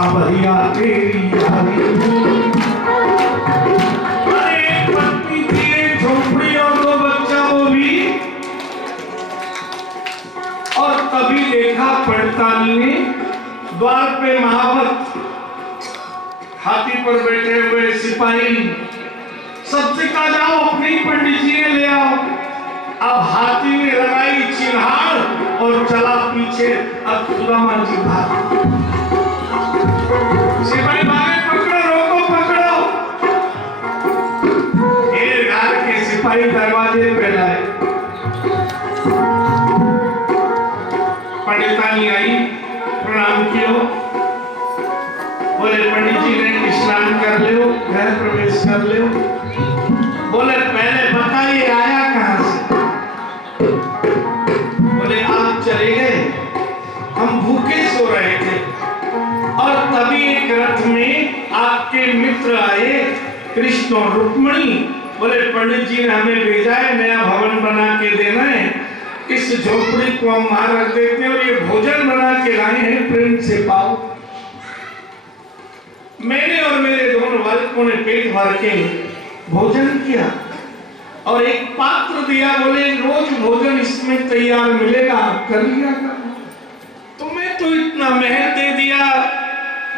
सावरिया तेरी यारी। अरे पत्नी थी, एक झोपड़ी और 2 बच्चा, वो भी। और तभी देखा पंडितानी ने द्वार पे महावत हाथी पर बैठे हुए सिपाही, सबसे कहा जाओ अपने पंडित जी ने ले आओ। अब हाथी ने लगाई चिन्हार और चला पीछे। अब सुदामा जी भाग, सिपाही भागे, पकड़ो, रोको, पकड़ो। घेर घार के सिपाही दरवाजे पे लाए। पंडितानी आई, प्रणाम कियो, बोले पंडित जी ने स्नान कर लो, घर प्रवेश कर लो। बोले पहले बताइए आया कहां से? बोले आप चले गए, हम भूखे सो रहे थे और तभी एक रथ में आपके मित्र आए, कृष्ण और रुक्मिणी। बोले पंडित जी ने हमें भेजा है, नया भवन बना के देना है, इस झोपड़ी को हम वहां रख देते हैं और ये भोजन बना के लाए हैं, प्रेम से पाओ। मैंने और मेरे दोनों बालकों ने पेट भर के भोजन किया और एक पात्र दिया, बोले रोज भोजन इसमें तैयार मिलेगा, कर लिया कर। तुम्हें तो इतना महल दे दिया,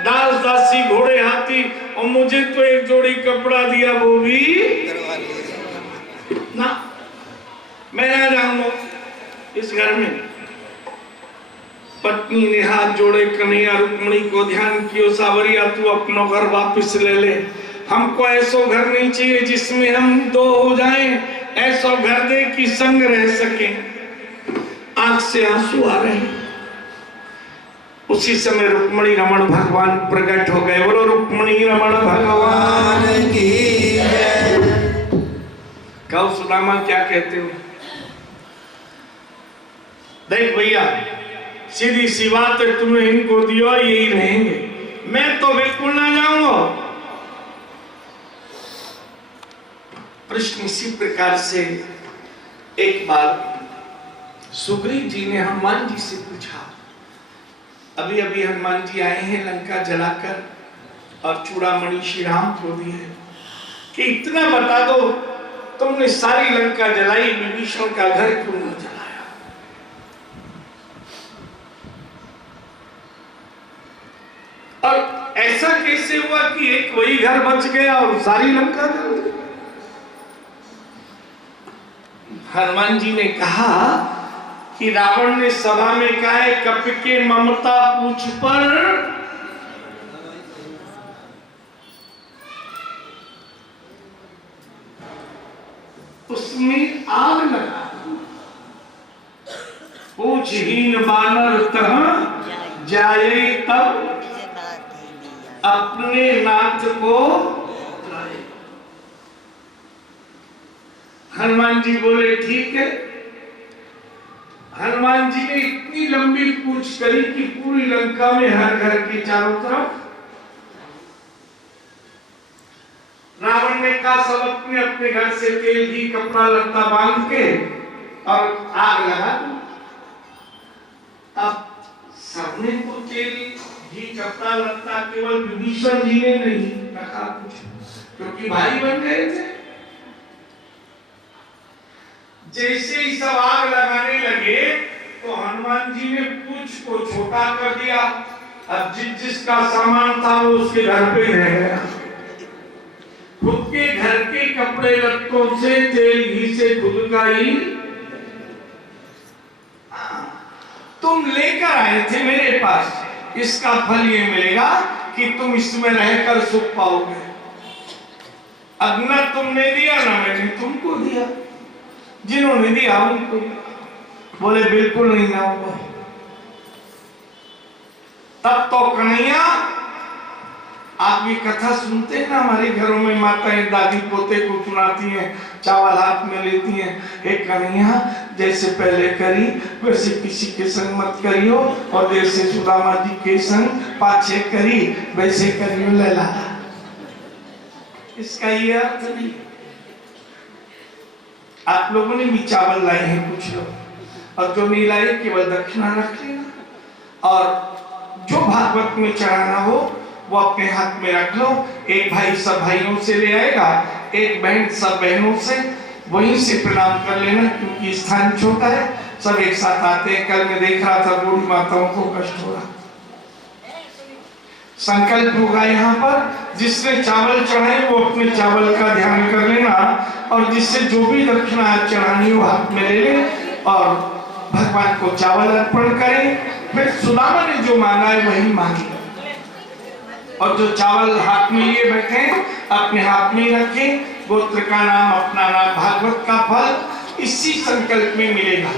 दास दासी घोड़े हाथी, और मुझे तो एक जोड़ी कपड़ा दिया, वो भी ना, मैं ना जाऊंगा इस घर में। पत्नी ने हाथ जोड़े, कन्हैया रुक्मिणी को ध्यान कियो, सावरिया तू अपना घर वापस ले ले, हमको ऐसा घर नहीं चाहिए जिसमें हम 2 हो जाएं, ऐसा घर दे कि संग रह सके। आंख से आंसू आ रहे हैं। उसी समय रुक्मिणी रमण भगवान प्रकट हो गए। बोलो रुक्मिणी रमण भगवान की जय। कहो सुदामा क्या कहते हो? देख भैया, सीधी सी बात है, तुमने इनको दिया, यही रहेंगे, मैं तो बिल्कुल ना जाऊंगा। प्रश्न इसी प्रकार से एक बार सुग्रीव जी ने हनुमान जी से पूछा। अभी अभी हनुमान जी आए हैं लंका जलाकर और चूड़ामणि श्री राम को दी है कि इतना बता दो, तुमने सारी लंका जलाई, विभीषण का घर क्यों नहीं जलाया? और ऐसा कैसे हुआ कि एक वही घर बच गया और सारी लंका जल गई? हनुमान जी ने कहा कि रावण ने सभा में कहा है, कप के ममता पूछ पर उसमें आग लगा, पूछहीन बानर तह जाए तब अपने नाथ को। हनुमान जी बोले ठीक है। हनुमान जी ने इतनी लंबी पूछ करी कि पूरी लंका में हर घर के चारों तरफ रावण ने कहा सब अपने अपने घर से तेल घी कपड़ा लत्ता बांध के और आग लगा दो। अब सबने को तेल घी कपड़ा लत्ता केवल विभीषण जी ने नहीं रखा कुछ, क्योंकि भाई बन गए थे। जैसे ही सब आग लगाने लगे तो हनुमान जी ने पूछ को छोटा कर दिया। अब जिसका सामान था वो उसके घर पे रह गया। खुद के घर के कपड़े लत्तों से तेल घी से खुद का ही तुम लेकर आए थे मेरे पास, इसका फल ये मिलेगा कि तुम इसमें रहकर सुख पाओगे। अब न तुमने दिया ना मैंने तुमको दिया, जिन्होंने दिया उनको। बोले बिल्कुल नहीं जाऊंगा। तब तो कन्हैया, आप ये कथा सुनते हैं ना, हमारे घरों में माताएं दादी पोते को सुनाती हैं, चावल हाथ में लेती हैं, हे कन्हैया जैसे पहले करी वैसे किसी के संग मत करियो, और जैसे सुदामा जी के संग पाछे करी वैसे करियो लैला। इसका ये अर्थ नहीं। आप लोगों ने भी चावल लाए हैं कुछ लोग, और जो नहीं लाए केवल दक्षिणा रख लेना, और जो भागवत में चढ़ाना हो वो अपने हाथ में रख लो। एक भाई सब भाइयों से ले आएगा, एक बहन सब बहनों से, वहीं से प्रणाम कर लेना, क्योंकि स्थान छोटा है, सब एक साथ आते हैं। कल मैं देख रहा था बूढ़ी माताओं को कष्ट हो रहा। संकल्प होगा यहाँ पर, जिसने चावल चढ़ाए वो अपने चावल का ध्यान कर लेना, और जिससे जो भी दक्षिणा चढ़ानी हो हाथ में ले ले और भगवान को चावल अर्पण करें। फिर सुदामा ने जो मांगा है वही मांगे, और जो चावल हाथ में लिए बैठे अपने हाथ में रखे। गोत्र का नाम, अपना नाम, भागवत का फल इसी संकल्प में मिलेगा।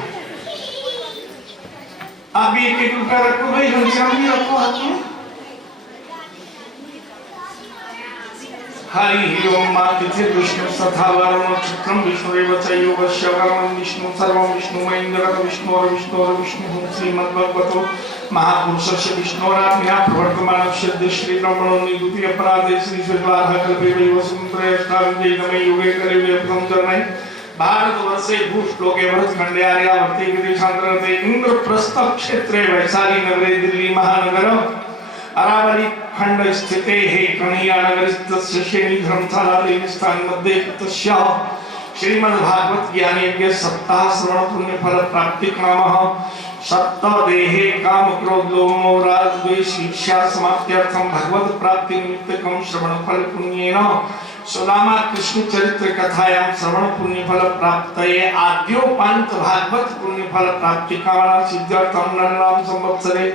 आप भी 1-1 रुपया रखो भाई, घनश्याम भी रखो हाथ में। हरि ओम मातिथे विष्णु सथा वरुण चित्रम विष्णुरेव च योगस्य वरुणं विष्णु सर्वं विष्णुमयं जगत् विष्णोर विष्णुः श्रीमद्भगवतो महापुरुषस्य विष्णोराज्ञया प्रवर्तमानस्य श्री ब्रह्मणो निद्वितीय अपराधे श्री शुक्लार्ह कल्पे वसुंधरे अष्टाविंशे नमे युगे कलियुगे प्रथम चरणे भारतवर्षे भूश्लोके भरतखण्डे आर्यावर्ते देशान्तरे इंद्रप्रस्थ क्षेत्रे वैशाली नगरे दिल्ली महानगर अरावली खंड स्थिते हे कन्हैया नगरस्थस्य श्रेणी धर्मशाला स्थान मध्ये तस्य श्रीमद् भागवत ज्ञान यज्ञ सप्ताह श्रवण पुण्य फल प्राप्ति क्रमः सप्तदेहे काम क्रोध लोभ मोह राग द्वेष ईर्ष्या समाप्त्यर्थम भगवत प्राप्ति निमित्तकम श्रवण फल पुण्येन सुदामा कृष्ण चरित्र कथायां श्रवण पुण्य फल प्राप्तये आद्योपांत भागवत पुण्य फल प्राप्ति कामना सिद्ध्यर्थम नन्नाम संवत्सरे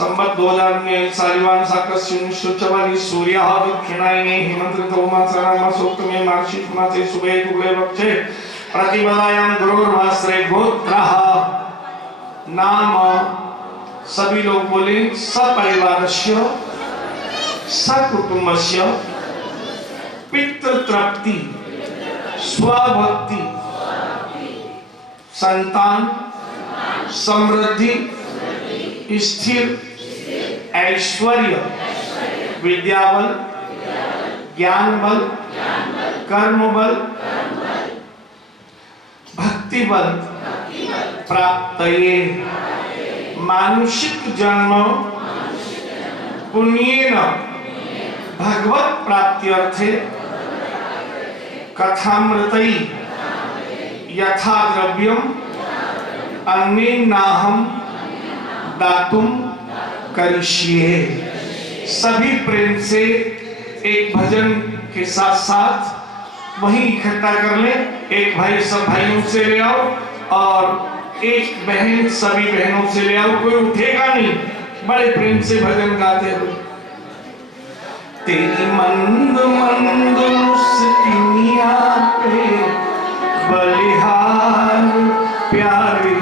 संवत 2000 सालिवान साकस्य 1944 सूर्यः दक्षिणायने हेमंत ऋतौ मासोक्तमे मार्गशीर्ष मासे शुभे शुक्ले पक्षे प्रतिपदायां गुरुर्वासरे गोत्रः नाम सभी लोग बोले सपरिवारस्य सकुटुंबस्य पितृतृप्ति स्वभक्ति संतान समृद्धि स्थिर ऐश्वर्य विद्या बल ज्ञान बल कर्म बल भक्ति बल प्राप्त मानुषिक जन्म पुण्येन भगवत प्राप्त्यर्थे कथामृतै यथा द्रव्यम अन्येनाहं दातुम करिष्ये। सभी प्रेम से एक भजन के साथ साथ वहीं इकट्ठा कर ले। एक भाई सब भाइयों से ले आओ और एक बहन सभी बहनों से ले आओ, कोई उठेगा नहीं, बड़े प्रेम से भजन गाते हुए। तेरी मंद मंद मुस्किनिया पे बलिहार प्यारी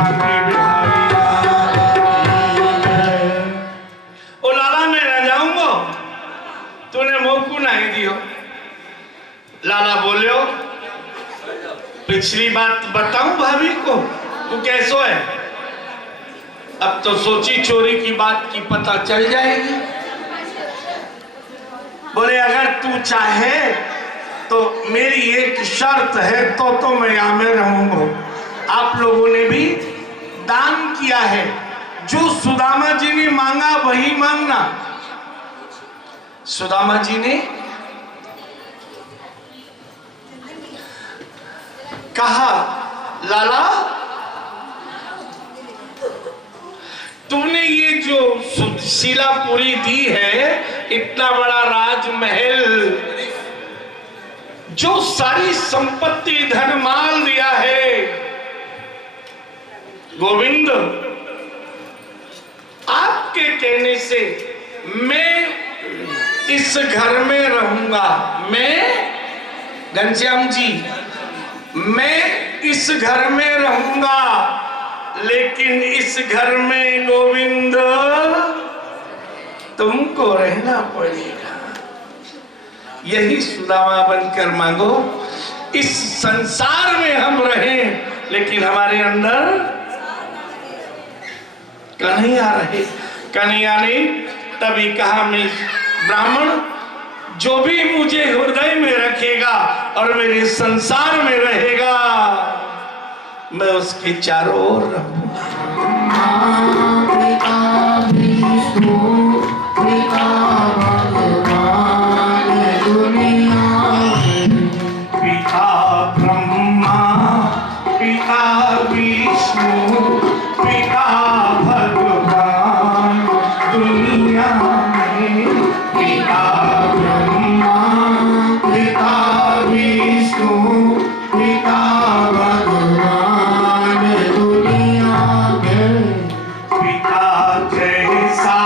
काफी बिहारी ओ लाला मैं न जाऊंगा, तूने मौकू नहीं दियो। लाला बोलियो पिछली बात बताऊं भाभी को, तू कैसो है? अब तो सोची चोरी की बात की पता चल जाएगी। बोले अगर तू चाहे तो मेरी एक शर्त है, तो मैं यहां में रहूंगा। आप लोगों ने भी दान किया है, जो सुदामा जी ने मांगा वही मांगना। सुदामा जी ने कहा लाला तुमने ये जो शिलापुरी दी है, इतना बड़ा राजमहल, जो सारी संपत्ति धनमाल दिया है, गोविंद आपके कहने से मैं इस घर में रहूंगा। मैं घनश्याम जी मैं इस घर में रहूंगा, लेकिन इस घर में गोविंद तुमको रहना पड़ेगा। यही सुदामा बनकर मांगो। इस संसार में हम रहें, लेकिन हमारे अंदर कन्हैया रहे। कन्हैया ने तभी कहा मैं ब्राह्मण जो भी मुझे हृदय में रखेगा और मेरे संसार में रहेगा, मैं उसके चारों ओर रहूंगा। पिता ब्रह्मा, पिता विष्णु, पिता भगवान, दुनिया में पिता ब्रह्मा, पिता विष्णु, पिता भगवान, दुनिया में पिता जैसा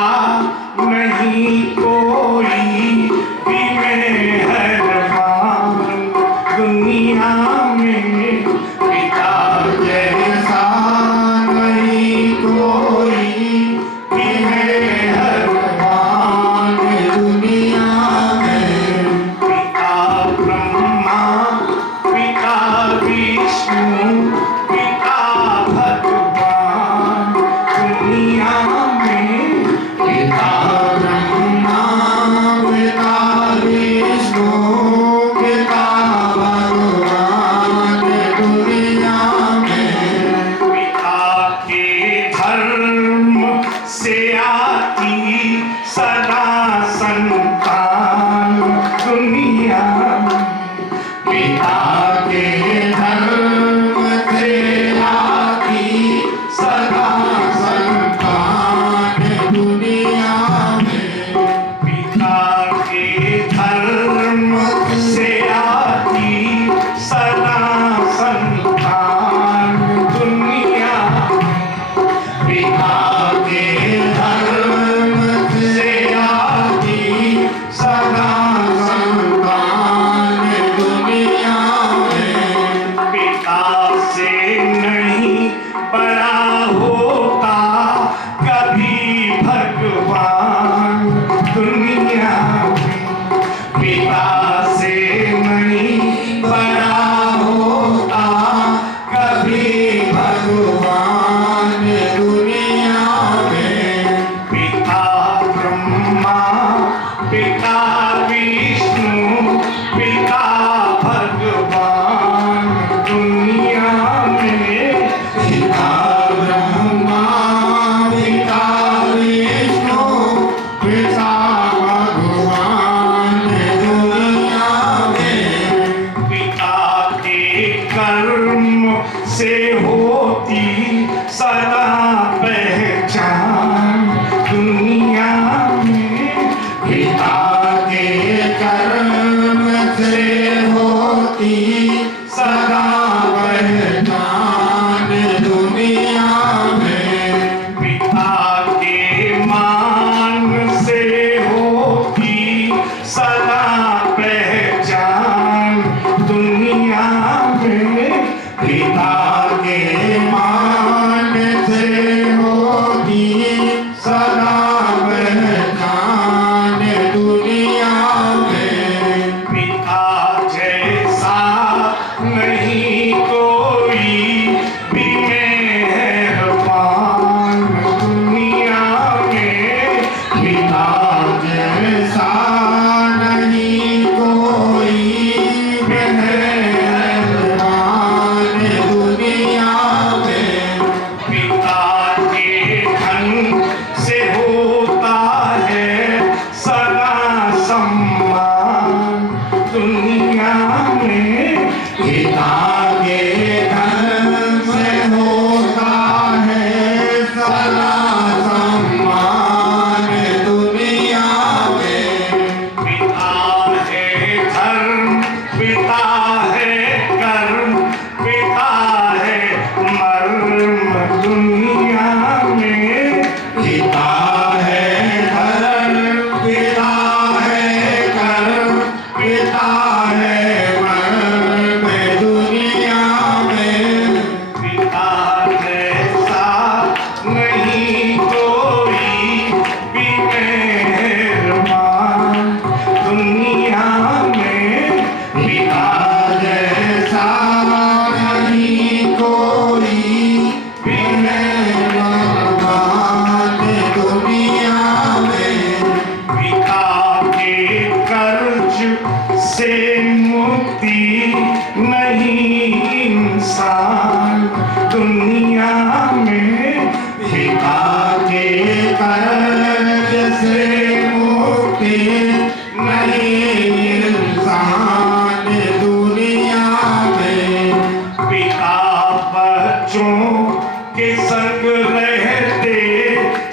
संग रहते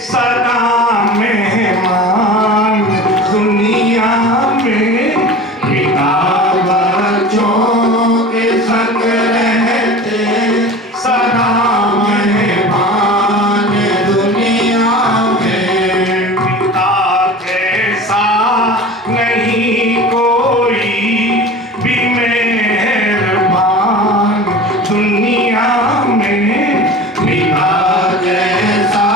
सदा मेहमान दुनिया में। पिता बच्चों के संग रहते सदा मेहमान दुनिया में। पिता जैसा नहीं कोई भी मेहरबान दुनिया में। पिता जैसा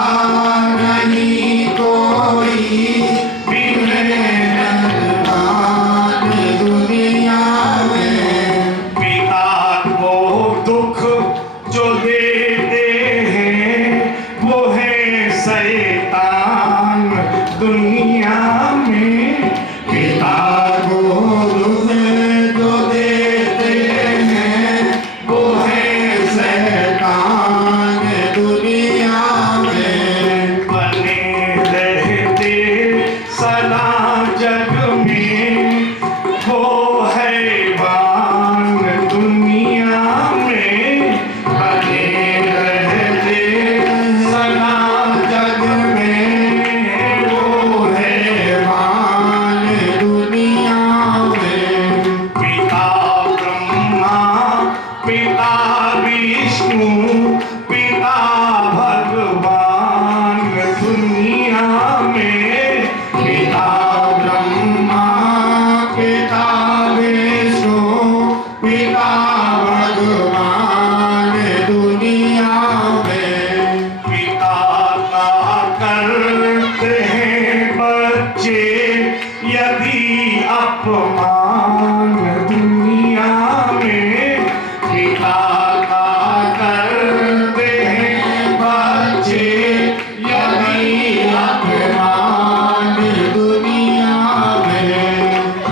नहीं कोई भी मेहरबान दुनिया में। पिता को दुख जो देते हैं वो है शैतान दुनिया में। पिता को दुख जो देते हैं वो है शैतान दुनिया में। बने रहते सदा जग में वो हैवान दुनिया में। बने रहते सदा जग में वो हैवान दुनिया में। पिता ब्रह्मा पिता विष्णु पिता भगवान दुनिया में। पिता ब्रह्मा पिता विष्णु पिता भगवान दुनिया में। पिता का करते हैं बच्चे यदि अपमान दुनिया में। पिता का करते हैं बच्चे यदि अपमान दुनिया में।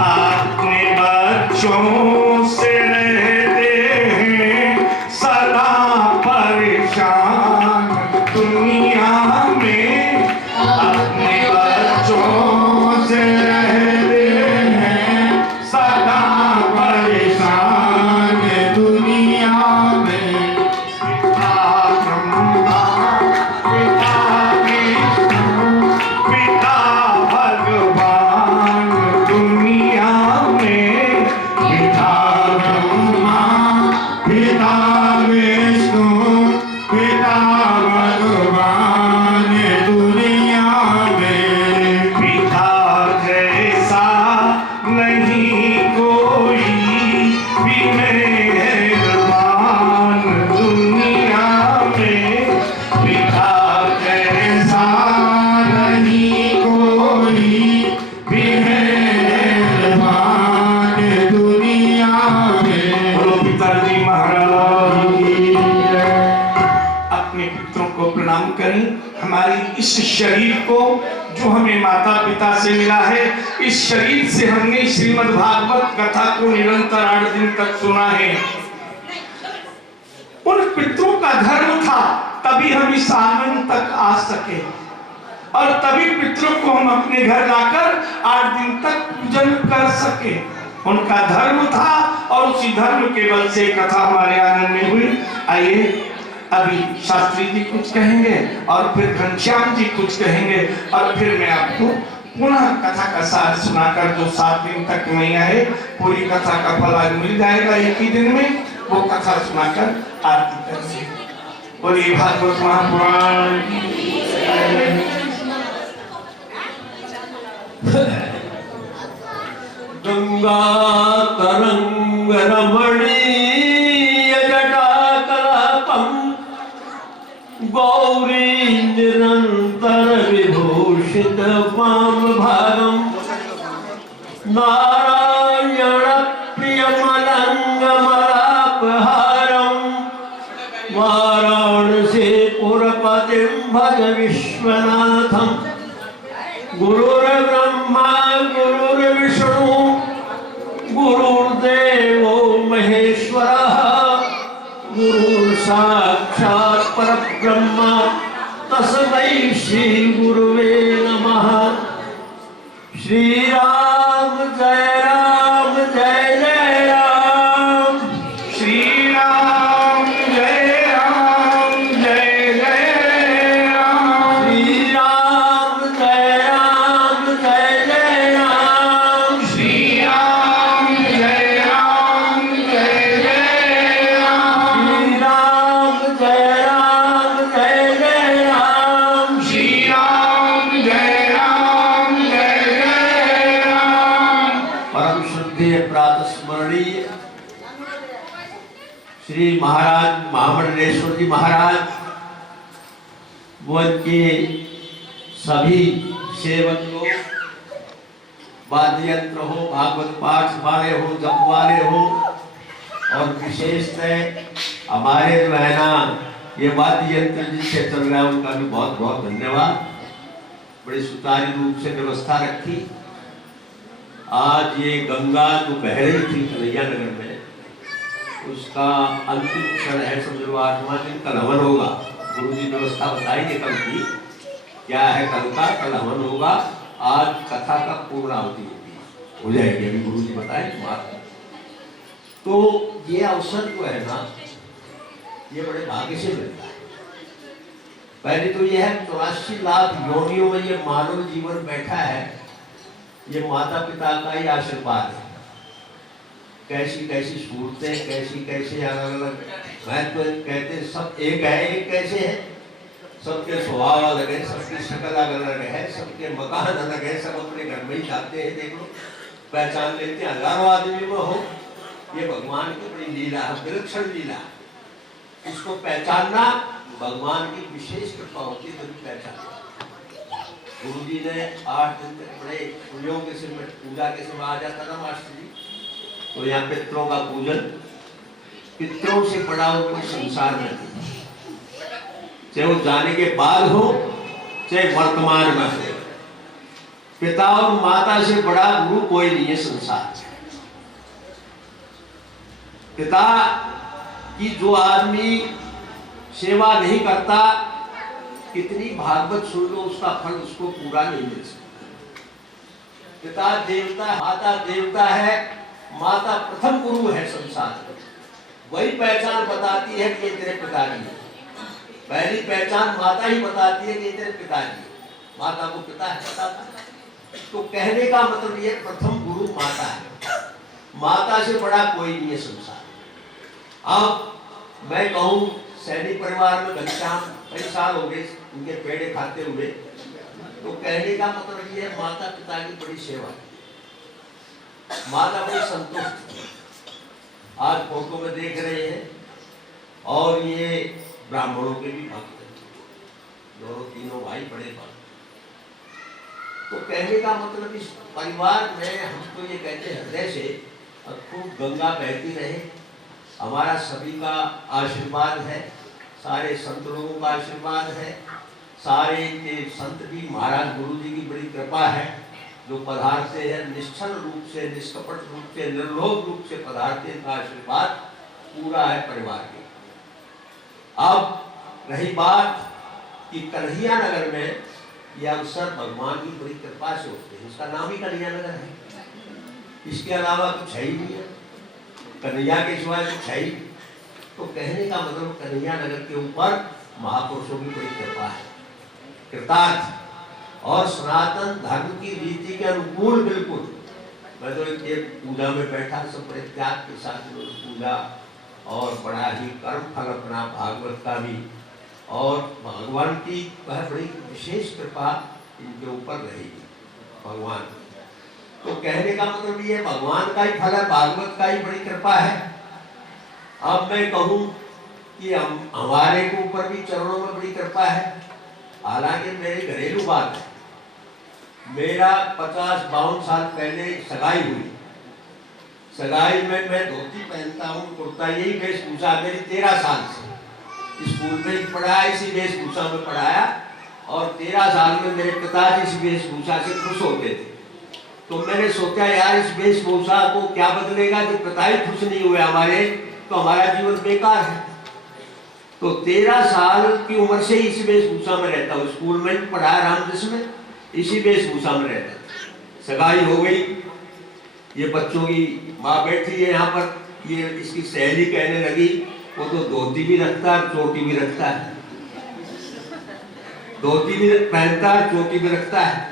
अपने बच्चों से रहते हैं सदा परेशान दुनिया में। अपने बच्चों से रहते हैं सदा परेशान दुनिया में। पिता ब्रह्मा पिता विष्णु पिता भगवान दुनिया में। पिता ब्रह्मा पिता विष्णु पिता भगवान दुनिया में। पिता जैसा नहीं कोई भी मेहरबान दुनिया में। पिता जैसा नहीं कोई भी मेहरबान दुनिया में। बोलो पिताजी महाराज की जय। अपने पितरों को प्रणाम करें। हमारी इस शरीर को जो हमें माता पिता से मिला है, इस शरीर से हमने श्रीमद् भागवत कथा को निरंतर 8 दिन तक सुना है। उन पितरों का धर्म था तभी हम इस आंगन तक आ सके और तभी पितरों को हम अपने घर लाकर 8 दिन तक पूजन कर सके। उनका धर्म था और उसी धर्म के बल से कथा हमारे आंगन में हुई। आइए अभी शास्त्री जी कुछ कहेंगे और फिर घनश्याम जी कुछ कहेंगे और फिर मैं आपको पुनः कथा का सार सुनाकर जो 7 दिन तक नहीं आए पूरी कथा का फल आज मिल जाएगा एक ही दिन में, वो कथा सुनाकर आरती करेंगे। बोलिए भागवत महापुराण। गंगा तरंग रमणीय जटाकलापम गौरी निरंतर विभूषित वाम भागम नारायण प्रियमलंगमलापहारम वाराणसी पुरपतिं भज विश्वनाथम। गुरुर्ब्रह्मा गुरुर्विष्णु गुरुर्देवो महेश्वरः गुरुर्साक्षात् परब्रह्म तस्मै श्री गुरुवे नमः। श्री राम जय जय राम। श्री राम जय जय श्री महाराज महामंडलेश्वर जी महाराज, वो इनके सभी सेवक लोग, वाद्य यंत्र हो, भागवत पाठ वाले हो, जप वाले हो, और विशेषतः हमारे जो है ना ये वाद्य यंत्र जिससे चल रहा है उनका भी बहुत बहुत धन्यवाद। बड़ी सुचारू रूप से व्यवस्था रखी। आज ये गंगा जो बह रही थी कन्हैया नगर में, उसका अंतिम क्षण है, समझो 8वां दिन कल हवन होगा। गुरु जी व्यवस्था बताएंगे कल की क्या है, कल का कल हवन होगा। आज कथा का पूर्णाहुति हो जाएगी, अभी गुरु जी बताएंगे। तो ये अवसर जो है ना ये बड़े भाग्य से मिलता है। पहले तो यह है 84 लाख योनियों में ये मानव जीवन बैठा है, ये माता पिता का ही आशीर्वाद है। कैसी कैसी सूरतें, कैसी कैसे अलग अलग महत्व कहते, सब एक है, एक कैसे है, सबके स्वभाव अलग है, सबकी शक्ल अलग है, सबके मकान अलग है, सब अपने घर में ही जाते हैं। देख लो, पहचान लेते हैं, हजारों आदमी में हो। ये भगवान की बड़ी लीला है, विलक्षण लीला। इसको पहचानना भगवान की विशेष कृपा होती है, तभी पहचानना। गुरु जी ने 8 दिन तक बड़े पुण्यों के से पूजा के समय आ जाता था मास्टर जी, तो यहाँ पितरों का पूजन, पितरों से बड़ा कोई संसार में नहीं, चाहे वो जाने के बाद हो चाहे वर्तमान में हो। पिता और माता से बड़ा गुरु कोई नहीं है संसार। पिता की जो आदमी सेवा नहीं करता, कितनी भागवत सुन लो उसका फल उसको पूरा नहीं मिल सकता। पिता देवता है, माता देवता है। माता प्रथम गुरु है संसार में, वही पहचान बताती है कि ये तेरे पिताजी है। पहली पहचान माता ही बताती है कि ये तेरे पिताजी है। माता को पिता है पता था। तो कहने का मतलब ये प्रथम गुरु माता है, माता से बड़ा कोई नहीं है संसार। अब मैं कहूँ सैनिक परिवार में घनश्याम कई साल हो गए उनके पेड़े खाते हुए, तो कहने का मतलब ये माता पिता की बड़ी सेवा है। माता बड़ी संतुष्ट, आज फोटो में देख रहे हैं, और ये ब्राह्मणों के भी भक्त हैं, दोनों तीनों भाई बड़े भक्त। तो कहने का मतलब इस परिवार में हम तो ये कहते हैं हृदय से खूब गंगा बहती रहे। हमारा सभी का आशीर्वाद है, सारे संत लोगों का आशीर्वाद है, सारे के संत भी महाराज गुरु जी की बड़ी कृपा है जो पधारते हैं निश्चल रूप से, निष्कपट रूप से, निर्लोभ रूप से पधारते हैं। आशीर्वाद पूरा है परिवार के। अब रही बात कि कन्हैया नगर में यह अवसर भगवान की बड़ी कृपा से होते हैं। इसका नाम ही कन्हैया नगर है, इसके अलावा कुछ है ही नहीं है, कन्हैया के सिवाय कुछ है ही। तो कहने का मतलब कन्हैया नगर के ऊपर महापुरुषों की बड़ी कृपा है, कृतार्थ और सनातन धर्म की रीति के अनुकूल बिल्कुल। मैं तो एक पूजा में बैठा, सब बड़े त्याग के साथ पूजा, और बड़ा ही कर्म फल अपना भागवत का भी, और भगवान की वह बड़ी विशेष कृपा इनके ऊपर रहेगी भगवान। तो कहने का मतलब ये भगवान का ही फल है, भागवत का ही बड़ी कृपा है। अब मैं कहूँ कि हमारे के ऊपर भी चरणों में बड़ी कृपा है। हालांकि मेरी घरेलू बात है, मेरा 50-52 साल पहले सगाई हुई। सगाई में मैं धोती पहनता हूँ, कुर्ता, यही वेशभूषा मेरी 13 साल से। स्कूल में ही पढ़ाया, इसी वेशभूषा में पढ़ाया, और 13 साल में मेरे पिताजी इस वेशभूषा से खुश होते थे। तो मैंने सोचा यार इस वेशभूषा को क्या बदलेगा, जब पिता ही खुश नहीं हुए हमारे तो हमारा जीवन बेकार है। तो 13 साल की उम्र से इस वेशभूषा में रहता हूँ। स्कूल में भी पढ़ाया रामकृष्ण में, इसी वेशभूषा में रहता था। सगाई हो गई, ये बच्चों की माँ बैठी है यहाँ पर, ये इसकी सहेली कहने लगी वो तो धोती भी रखता है चोटी भी रखता है, धोती भी पहनता है चोटी भी रखता है।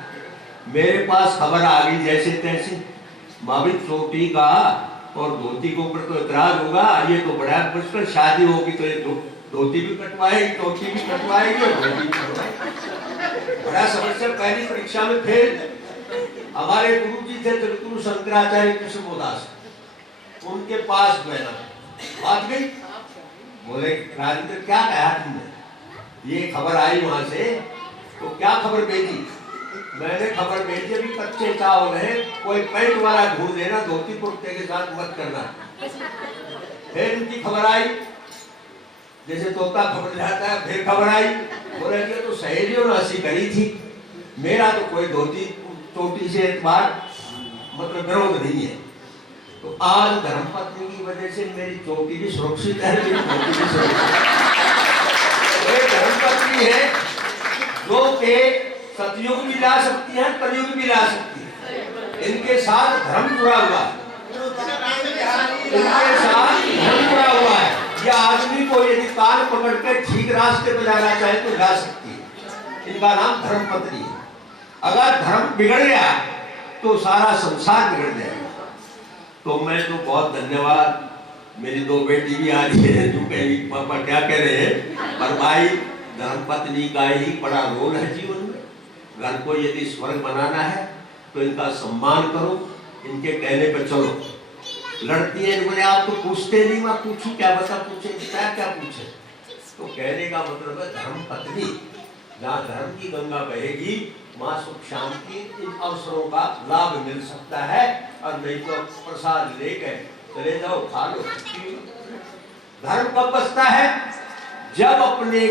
मेरे पास खबर आ गई जैसे तैसे, माँ भी चोटी का और धोती के ऊपर तो इतराज होगा, ये तो बड़ा मुश्किल, शादी होगी तो ये धोती भी कटवाएगी, चोटी भी कटवाएगी और धोती भी कटवाएगी। बड़ा समस्या। पहली परीक्षा में फेल। हमारे गुरु जी थे जगतगुरु शंकराचार्य कृष्णदास, उनके पास मैंने बात गई बोले राजेंद्र क्या कहा तुमने? ये खबर आई वहां से, तो क्या खबर भेजी? मैंने खबर भेजी अभी कच्चे चावल है, कोई पेंट वाला ढूंढ देना, धोती कुर्ते के साथ मत करना। फिर उनकी खबर आई, जैसे तोता खबर जाता है, फिर खबर आई, बोले कि तो सहेलियों ने हंसी करी थी, मेरा तो कोई धोती चोटी से एतबार मतलब विरोध नहीं है। तो आज धर्मपत्नी की वजह से मेरी चोटी भी सुरक्षित है, मेरी धोती भी सुरक्षित है। एक धर्मपत्नी है जो के सतयुग भी ला सकती है, कलयुग भी ला सकती है। इनके साथ धर्म जुड़ा हुआ है, इनके साथ धर्म जुड़ा हुआ है। यह आदमी को यदि कान पकड़ के ठीक रास्ते पे जाना चाहे तो जा सकती है। इनका नाम धर्मपत्नी है। अगर धर्म बिगड़ गया तो सारा संसार बिगड़ जाएगा। तो मैं तो बहुत धन्यवाद, मेरी दो बेटी भी आ रही है, जो कहीं पापा क्या कह रहे हैं, पर भाई धर्मपत्नी का ही बड़ा रोल है जीवन में। घर को यदि स्वर्ग बनाना है तो इनका सम्मान करो, इनके कहने पर चलो। लड़ती है, बोले आप तो पूछते नहीं, मैं पूछूं क्या, बता पूछे क्या पूछे। तो कहने का मतलब है धर्मपत्नी, जहाँ धर्म की गंगा बहेगी माँ सुख शांति इन अवसरों का लाभ मिल सकता है। और नहीं तो प्रसाद लेकर चले जाओ, खा लो। धर्म कब बचता है? जब अपने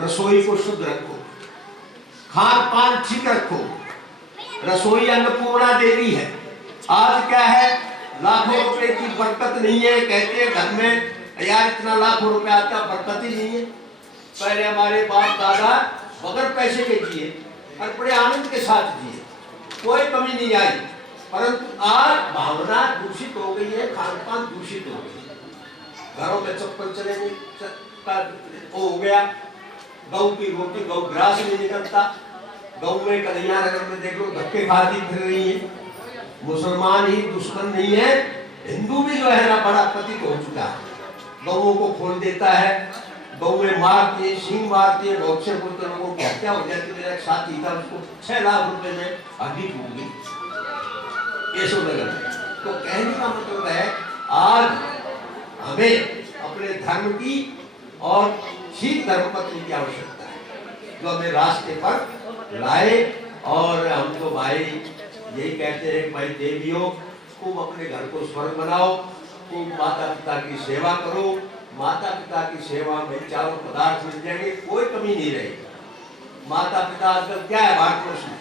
रसोई को शुद्ध रखो, खान पान ठीक रखो। रसोई अन्नपूर्णा देवी है। आज क्या है, लाखों रुपए की बरकत नहीं है, कहते हैं घर में यार इतना लाखों रुपए आता, बरकत ही नहीं है। पहले हमारे बाप दादा बगैर पैसे के जिए और बड़े आनंद के साथ जिए, कोई कमी नहीं आई। परंतु आज भावना दूषित हो गई है, खान पान दूषित हो गई है। घरों में चप्पल चले हो गया, गऊ की रोटी गऊ ग्रास नहीं निकलता। गऊ में कन्हैया नगर में देख लो धक्के खाती फिर रही है। मुसलमान ही दुश्मन नहीं है, हिंदू भी जो है ना बड़ा पतित हो चुका है। गऊ को खोल देता है, गऊ में मारती है, सिंह मारती है, बहुत से बोलते लोगों की हत्या हो जाती है। मेरा एक साथी था, उसको 6 लाख रुपए में हड्डी टूट गई यशोनगर में। तो कहने का मतलब है आज हमें अपने धर्म की और ठीक धर्मपत्नी की आवश्यकता है, जो हमें रास्ते पर लाए। और हम तो भाई यही कहते हैं भाई देवियों, तुम अपने घर को स्वर्ग बनाओ, तुम माता पिता की सेवा करो। माता पिता की सेवा में चारों पदार्थ मिल जाएंगे, कोई कमी नहीं रहेगी। माता पिता आजकल क्या है, भारतवर्ष में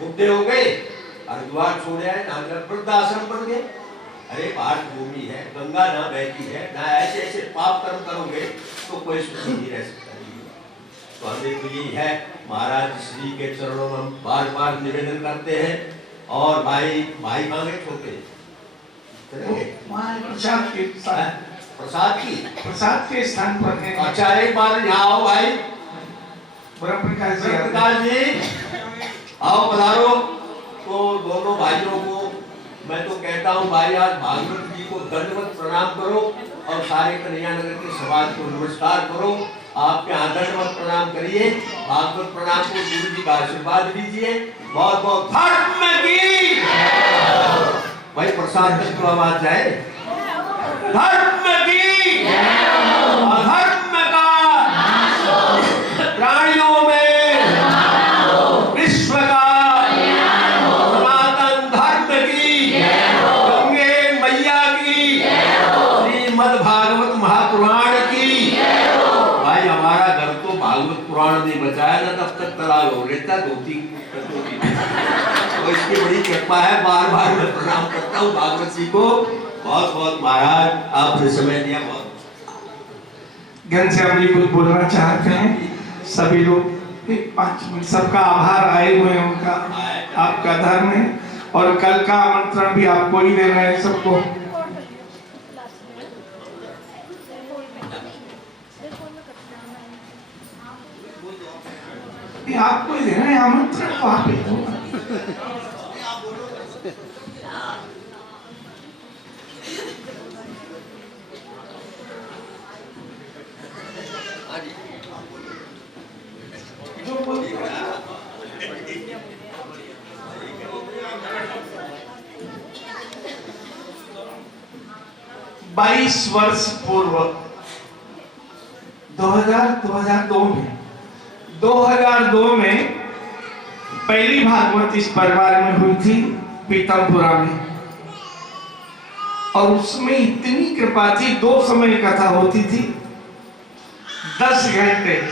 बुढ़े हो गए, हरिद्वार छोड़े आए, वृद्धाश्रम बन गए। अरे भारत भूमि है, गंगा ना बहती है ना, ऐसे ऐसे पाप कर्म करोगे तो कोई सुखी नहीं रह सकता। तो हमें तो यही है, महाराज श्री के चरणों में हम बार बार निवेदन करते हैं। और भाई मांगे छोटे प्रसाद के स्थान पर है। अच्छा एक बार यहाँ आओ भाई, प्रकाश जी आओ पधारो। तो दोनों भाइयों को मैं तो कहता हूँ भाई, आज भागवत जी को दंडवत प्रणाम करो और सारे कन्हैया नगर के समाज को नमस्कार करो। आपके यहाँ दंडवत प्रणाम करिए, भागवत प्रणाम को गुरु जी का आशीर्वाद दीजिए। बहुत बहुत धर्म की भाई प्रसाद की आवाज जाए, धर्म की अधर्म का प्राणियों में विश्व का सनातन धर्म की गंगे मैया की श्रीमद् भागवत महापुराण की। भाई हमारा घर तो भागवत पुराण नहीं बचाया ना, तब तक तलाक हो लेता धोती। तो इसकी बड़ी कृपा है, बार बार मैं प्रणाम करता हूँ भागवत जी को। बहुत बहुत महाराज आपने समय दिया। बहुत घनश्याम जी कुछ बोलना चाहते हैं, सभी लोग 5 मिनट। सबका आभार, आए हुए हैं उनका, आपका धर्म है। और कल का आमंत्रण भी आपको ही देना है सबको। आपको ही देना है आमंत्रण, तो आप ही दो। जो बोलते 22 वर्ष पूर्व 2002 में पहली भागवत इस परिवार में हुई थी पीतमपुरा में, और उसमें इतनी कृपा थी। 2 समय कथा होती थी, 10 घंटे,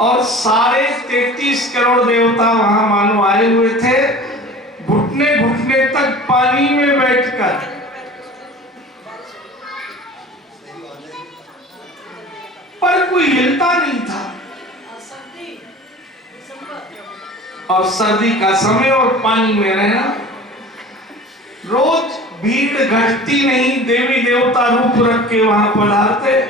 और सारे 33 करोड़ देवता वहां मानो आए हुए थे, घुटने घुटने तक पानी में बैठकर। पर कोई हिलता नहीं था, और सर्दी का समय और पानी में रहना। रोज भीड़ घटती नहीं, देवी देवता रूप रख के वहां पधारते।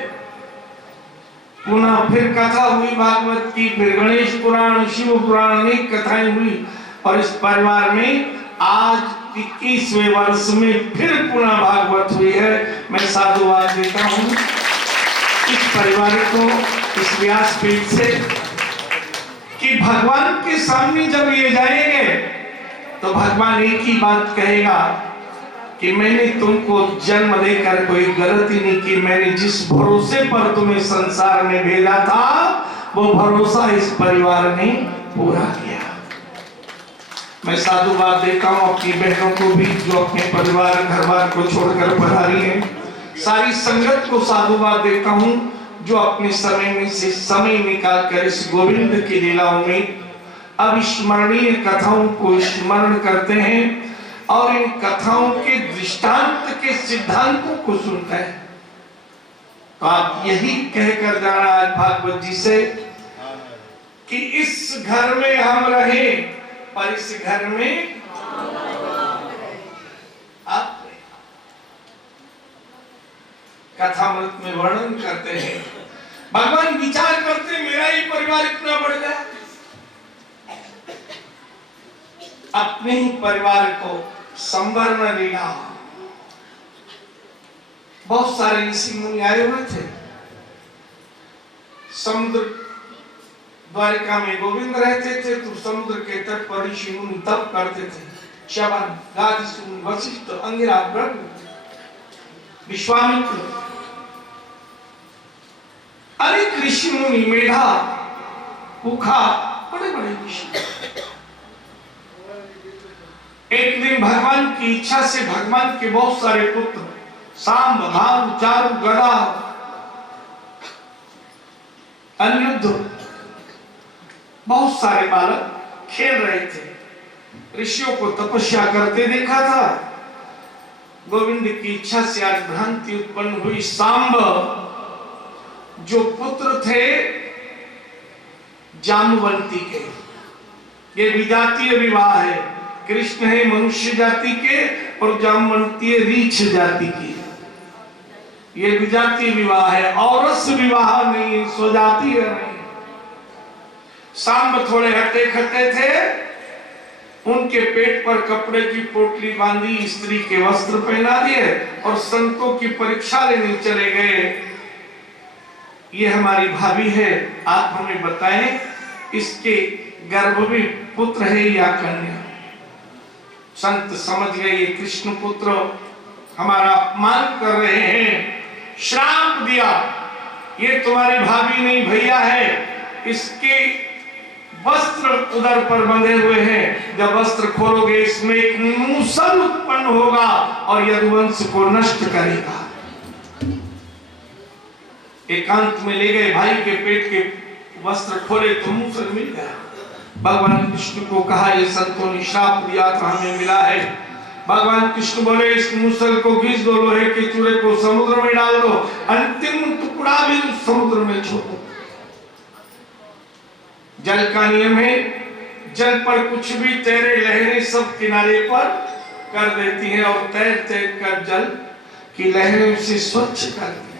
पुनः फिर कथा हुई भागवत की, फिर गणेश पुराण, शिव पुराण, अनेक कथाएं हुई, और इस परिवार में आज 21वें वर्ष में फिर पुनः भागवत हुई है। मैं साधुवाद देता हूं इस परिवार को, इस व्यासपीठ से, कि भगवान के सामने जब ये जाएंगे तो भगवान एक ही बात कहेगा कि मैंने तुमको जन्म देकर कोई गलती नहीं की, मैंने जिस भरोसे पर तुम्हें संसार में भेजा था वो भरोसा इस परिवार ने पूरा किया। मैं साधुवाद देता हूं अपनी बहनों को भी, जो अपने परिवार घर-बार को छोड़कर पधारी है। सारी संगत को साधुवाद देता हूं जो अपने समय में से समय निकालकर इस गोविंद की लीलाओं में अविस्मरणीय कथाओं को स्मरण करते हैं और इन कथाओं के दृष्टांत के सिद्धांतों को सुनते हैं। तो आप यही कहकर जाना आज भागवत जी से कि इस घर में हम रहे, पर इस घर में आप कथामृत में वर्णन करते हैं। भगवान विचार करते मेरा ही परिवार इतना बढ़ गया, अपने ही परिवार को संवरण देना। बहुत सारे ऋषि मुनि आए हुए थे, समुद्र द्वारिका में गोविंद रहते थे, तो समुद्र के तट पर ऋषि मुनि तप करते थे। च्यवन, गादी, वशिष्ठ, अंगिरा, ब्रह्म, विश्वामित्र, अनेक ऋषि मुनि, मेधा, पुखा, बड़े बड़े ऋषि। एक दिन भगवान की इच्छा से भगवान के बहुत सारे पुत्र, सांब, भानु, चारु, गदा, अनिरुद्ध, बहुत सारे बालक खेल रहे थे। ऋषियों को तपस्या करते देखा था। गोविंद की इच्छा से आज भ्रांति उत्पन्न हुई। सांब जो पुत्र थे जामवंती के, ये विजातीय विवाह है। कृष्ण है मनुष्य जाति के और जामवंती है रीछ जाति की। ये विजातीय विवाह है, औरस विवाह नहीं, स्वजातीय नहीं। सांब थोड़े हट्टे खट्टे थे, उनके पेट पर कपड़े की पोटली बांधी, स्त्री के वस्त्र पहना दिए और संतों की परीक्षा लेने चले गए। ये हमारी भाभी है, आप हमें बताएं इसके गर्भ में पुत्र है या कन्या। संत समझ गए ये कृष्ण पुत्र हमारा अपमान कर रहे हैं, श्राप दिया, ये तुम्हारी भाभी नहीं भैया है। इसके वस्त्र उदर पर बंधे हुए हैं, जब वस्त्र खोलोगे इसमें एक मूसल उत्पन्न होगा और यदुवंश को नष्ट करेगा। एकांत में ले गए, भाई के पेट के वस्त्र खोले तो मूसल मिल गया। भगवान कृष्ण को कहा ये संतों ने श्राप दिया था, हमें मिला है। भगवान कृष्ण बोले इस मूसल को घिस दो, लोहे के चूड़े को समुद्र में डाल दो, अंतिम टुकड़ा भी उस समुद्र में छोड़ो। जल का नियम है, जल पर कुछ भी तैरे, लहरें सब किनारे पर कर देती हैं और तैर तैर कर जल की लहरें उसे स्वच्छ करती हैं।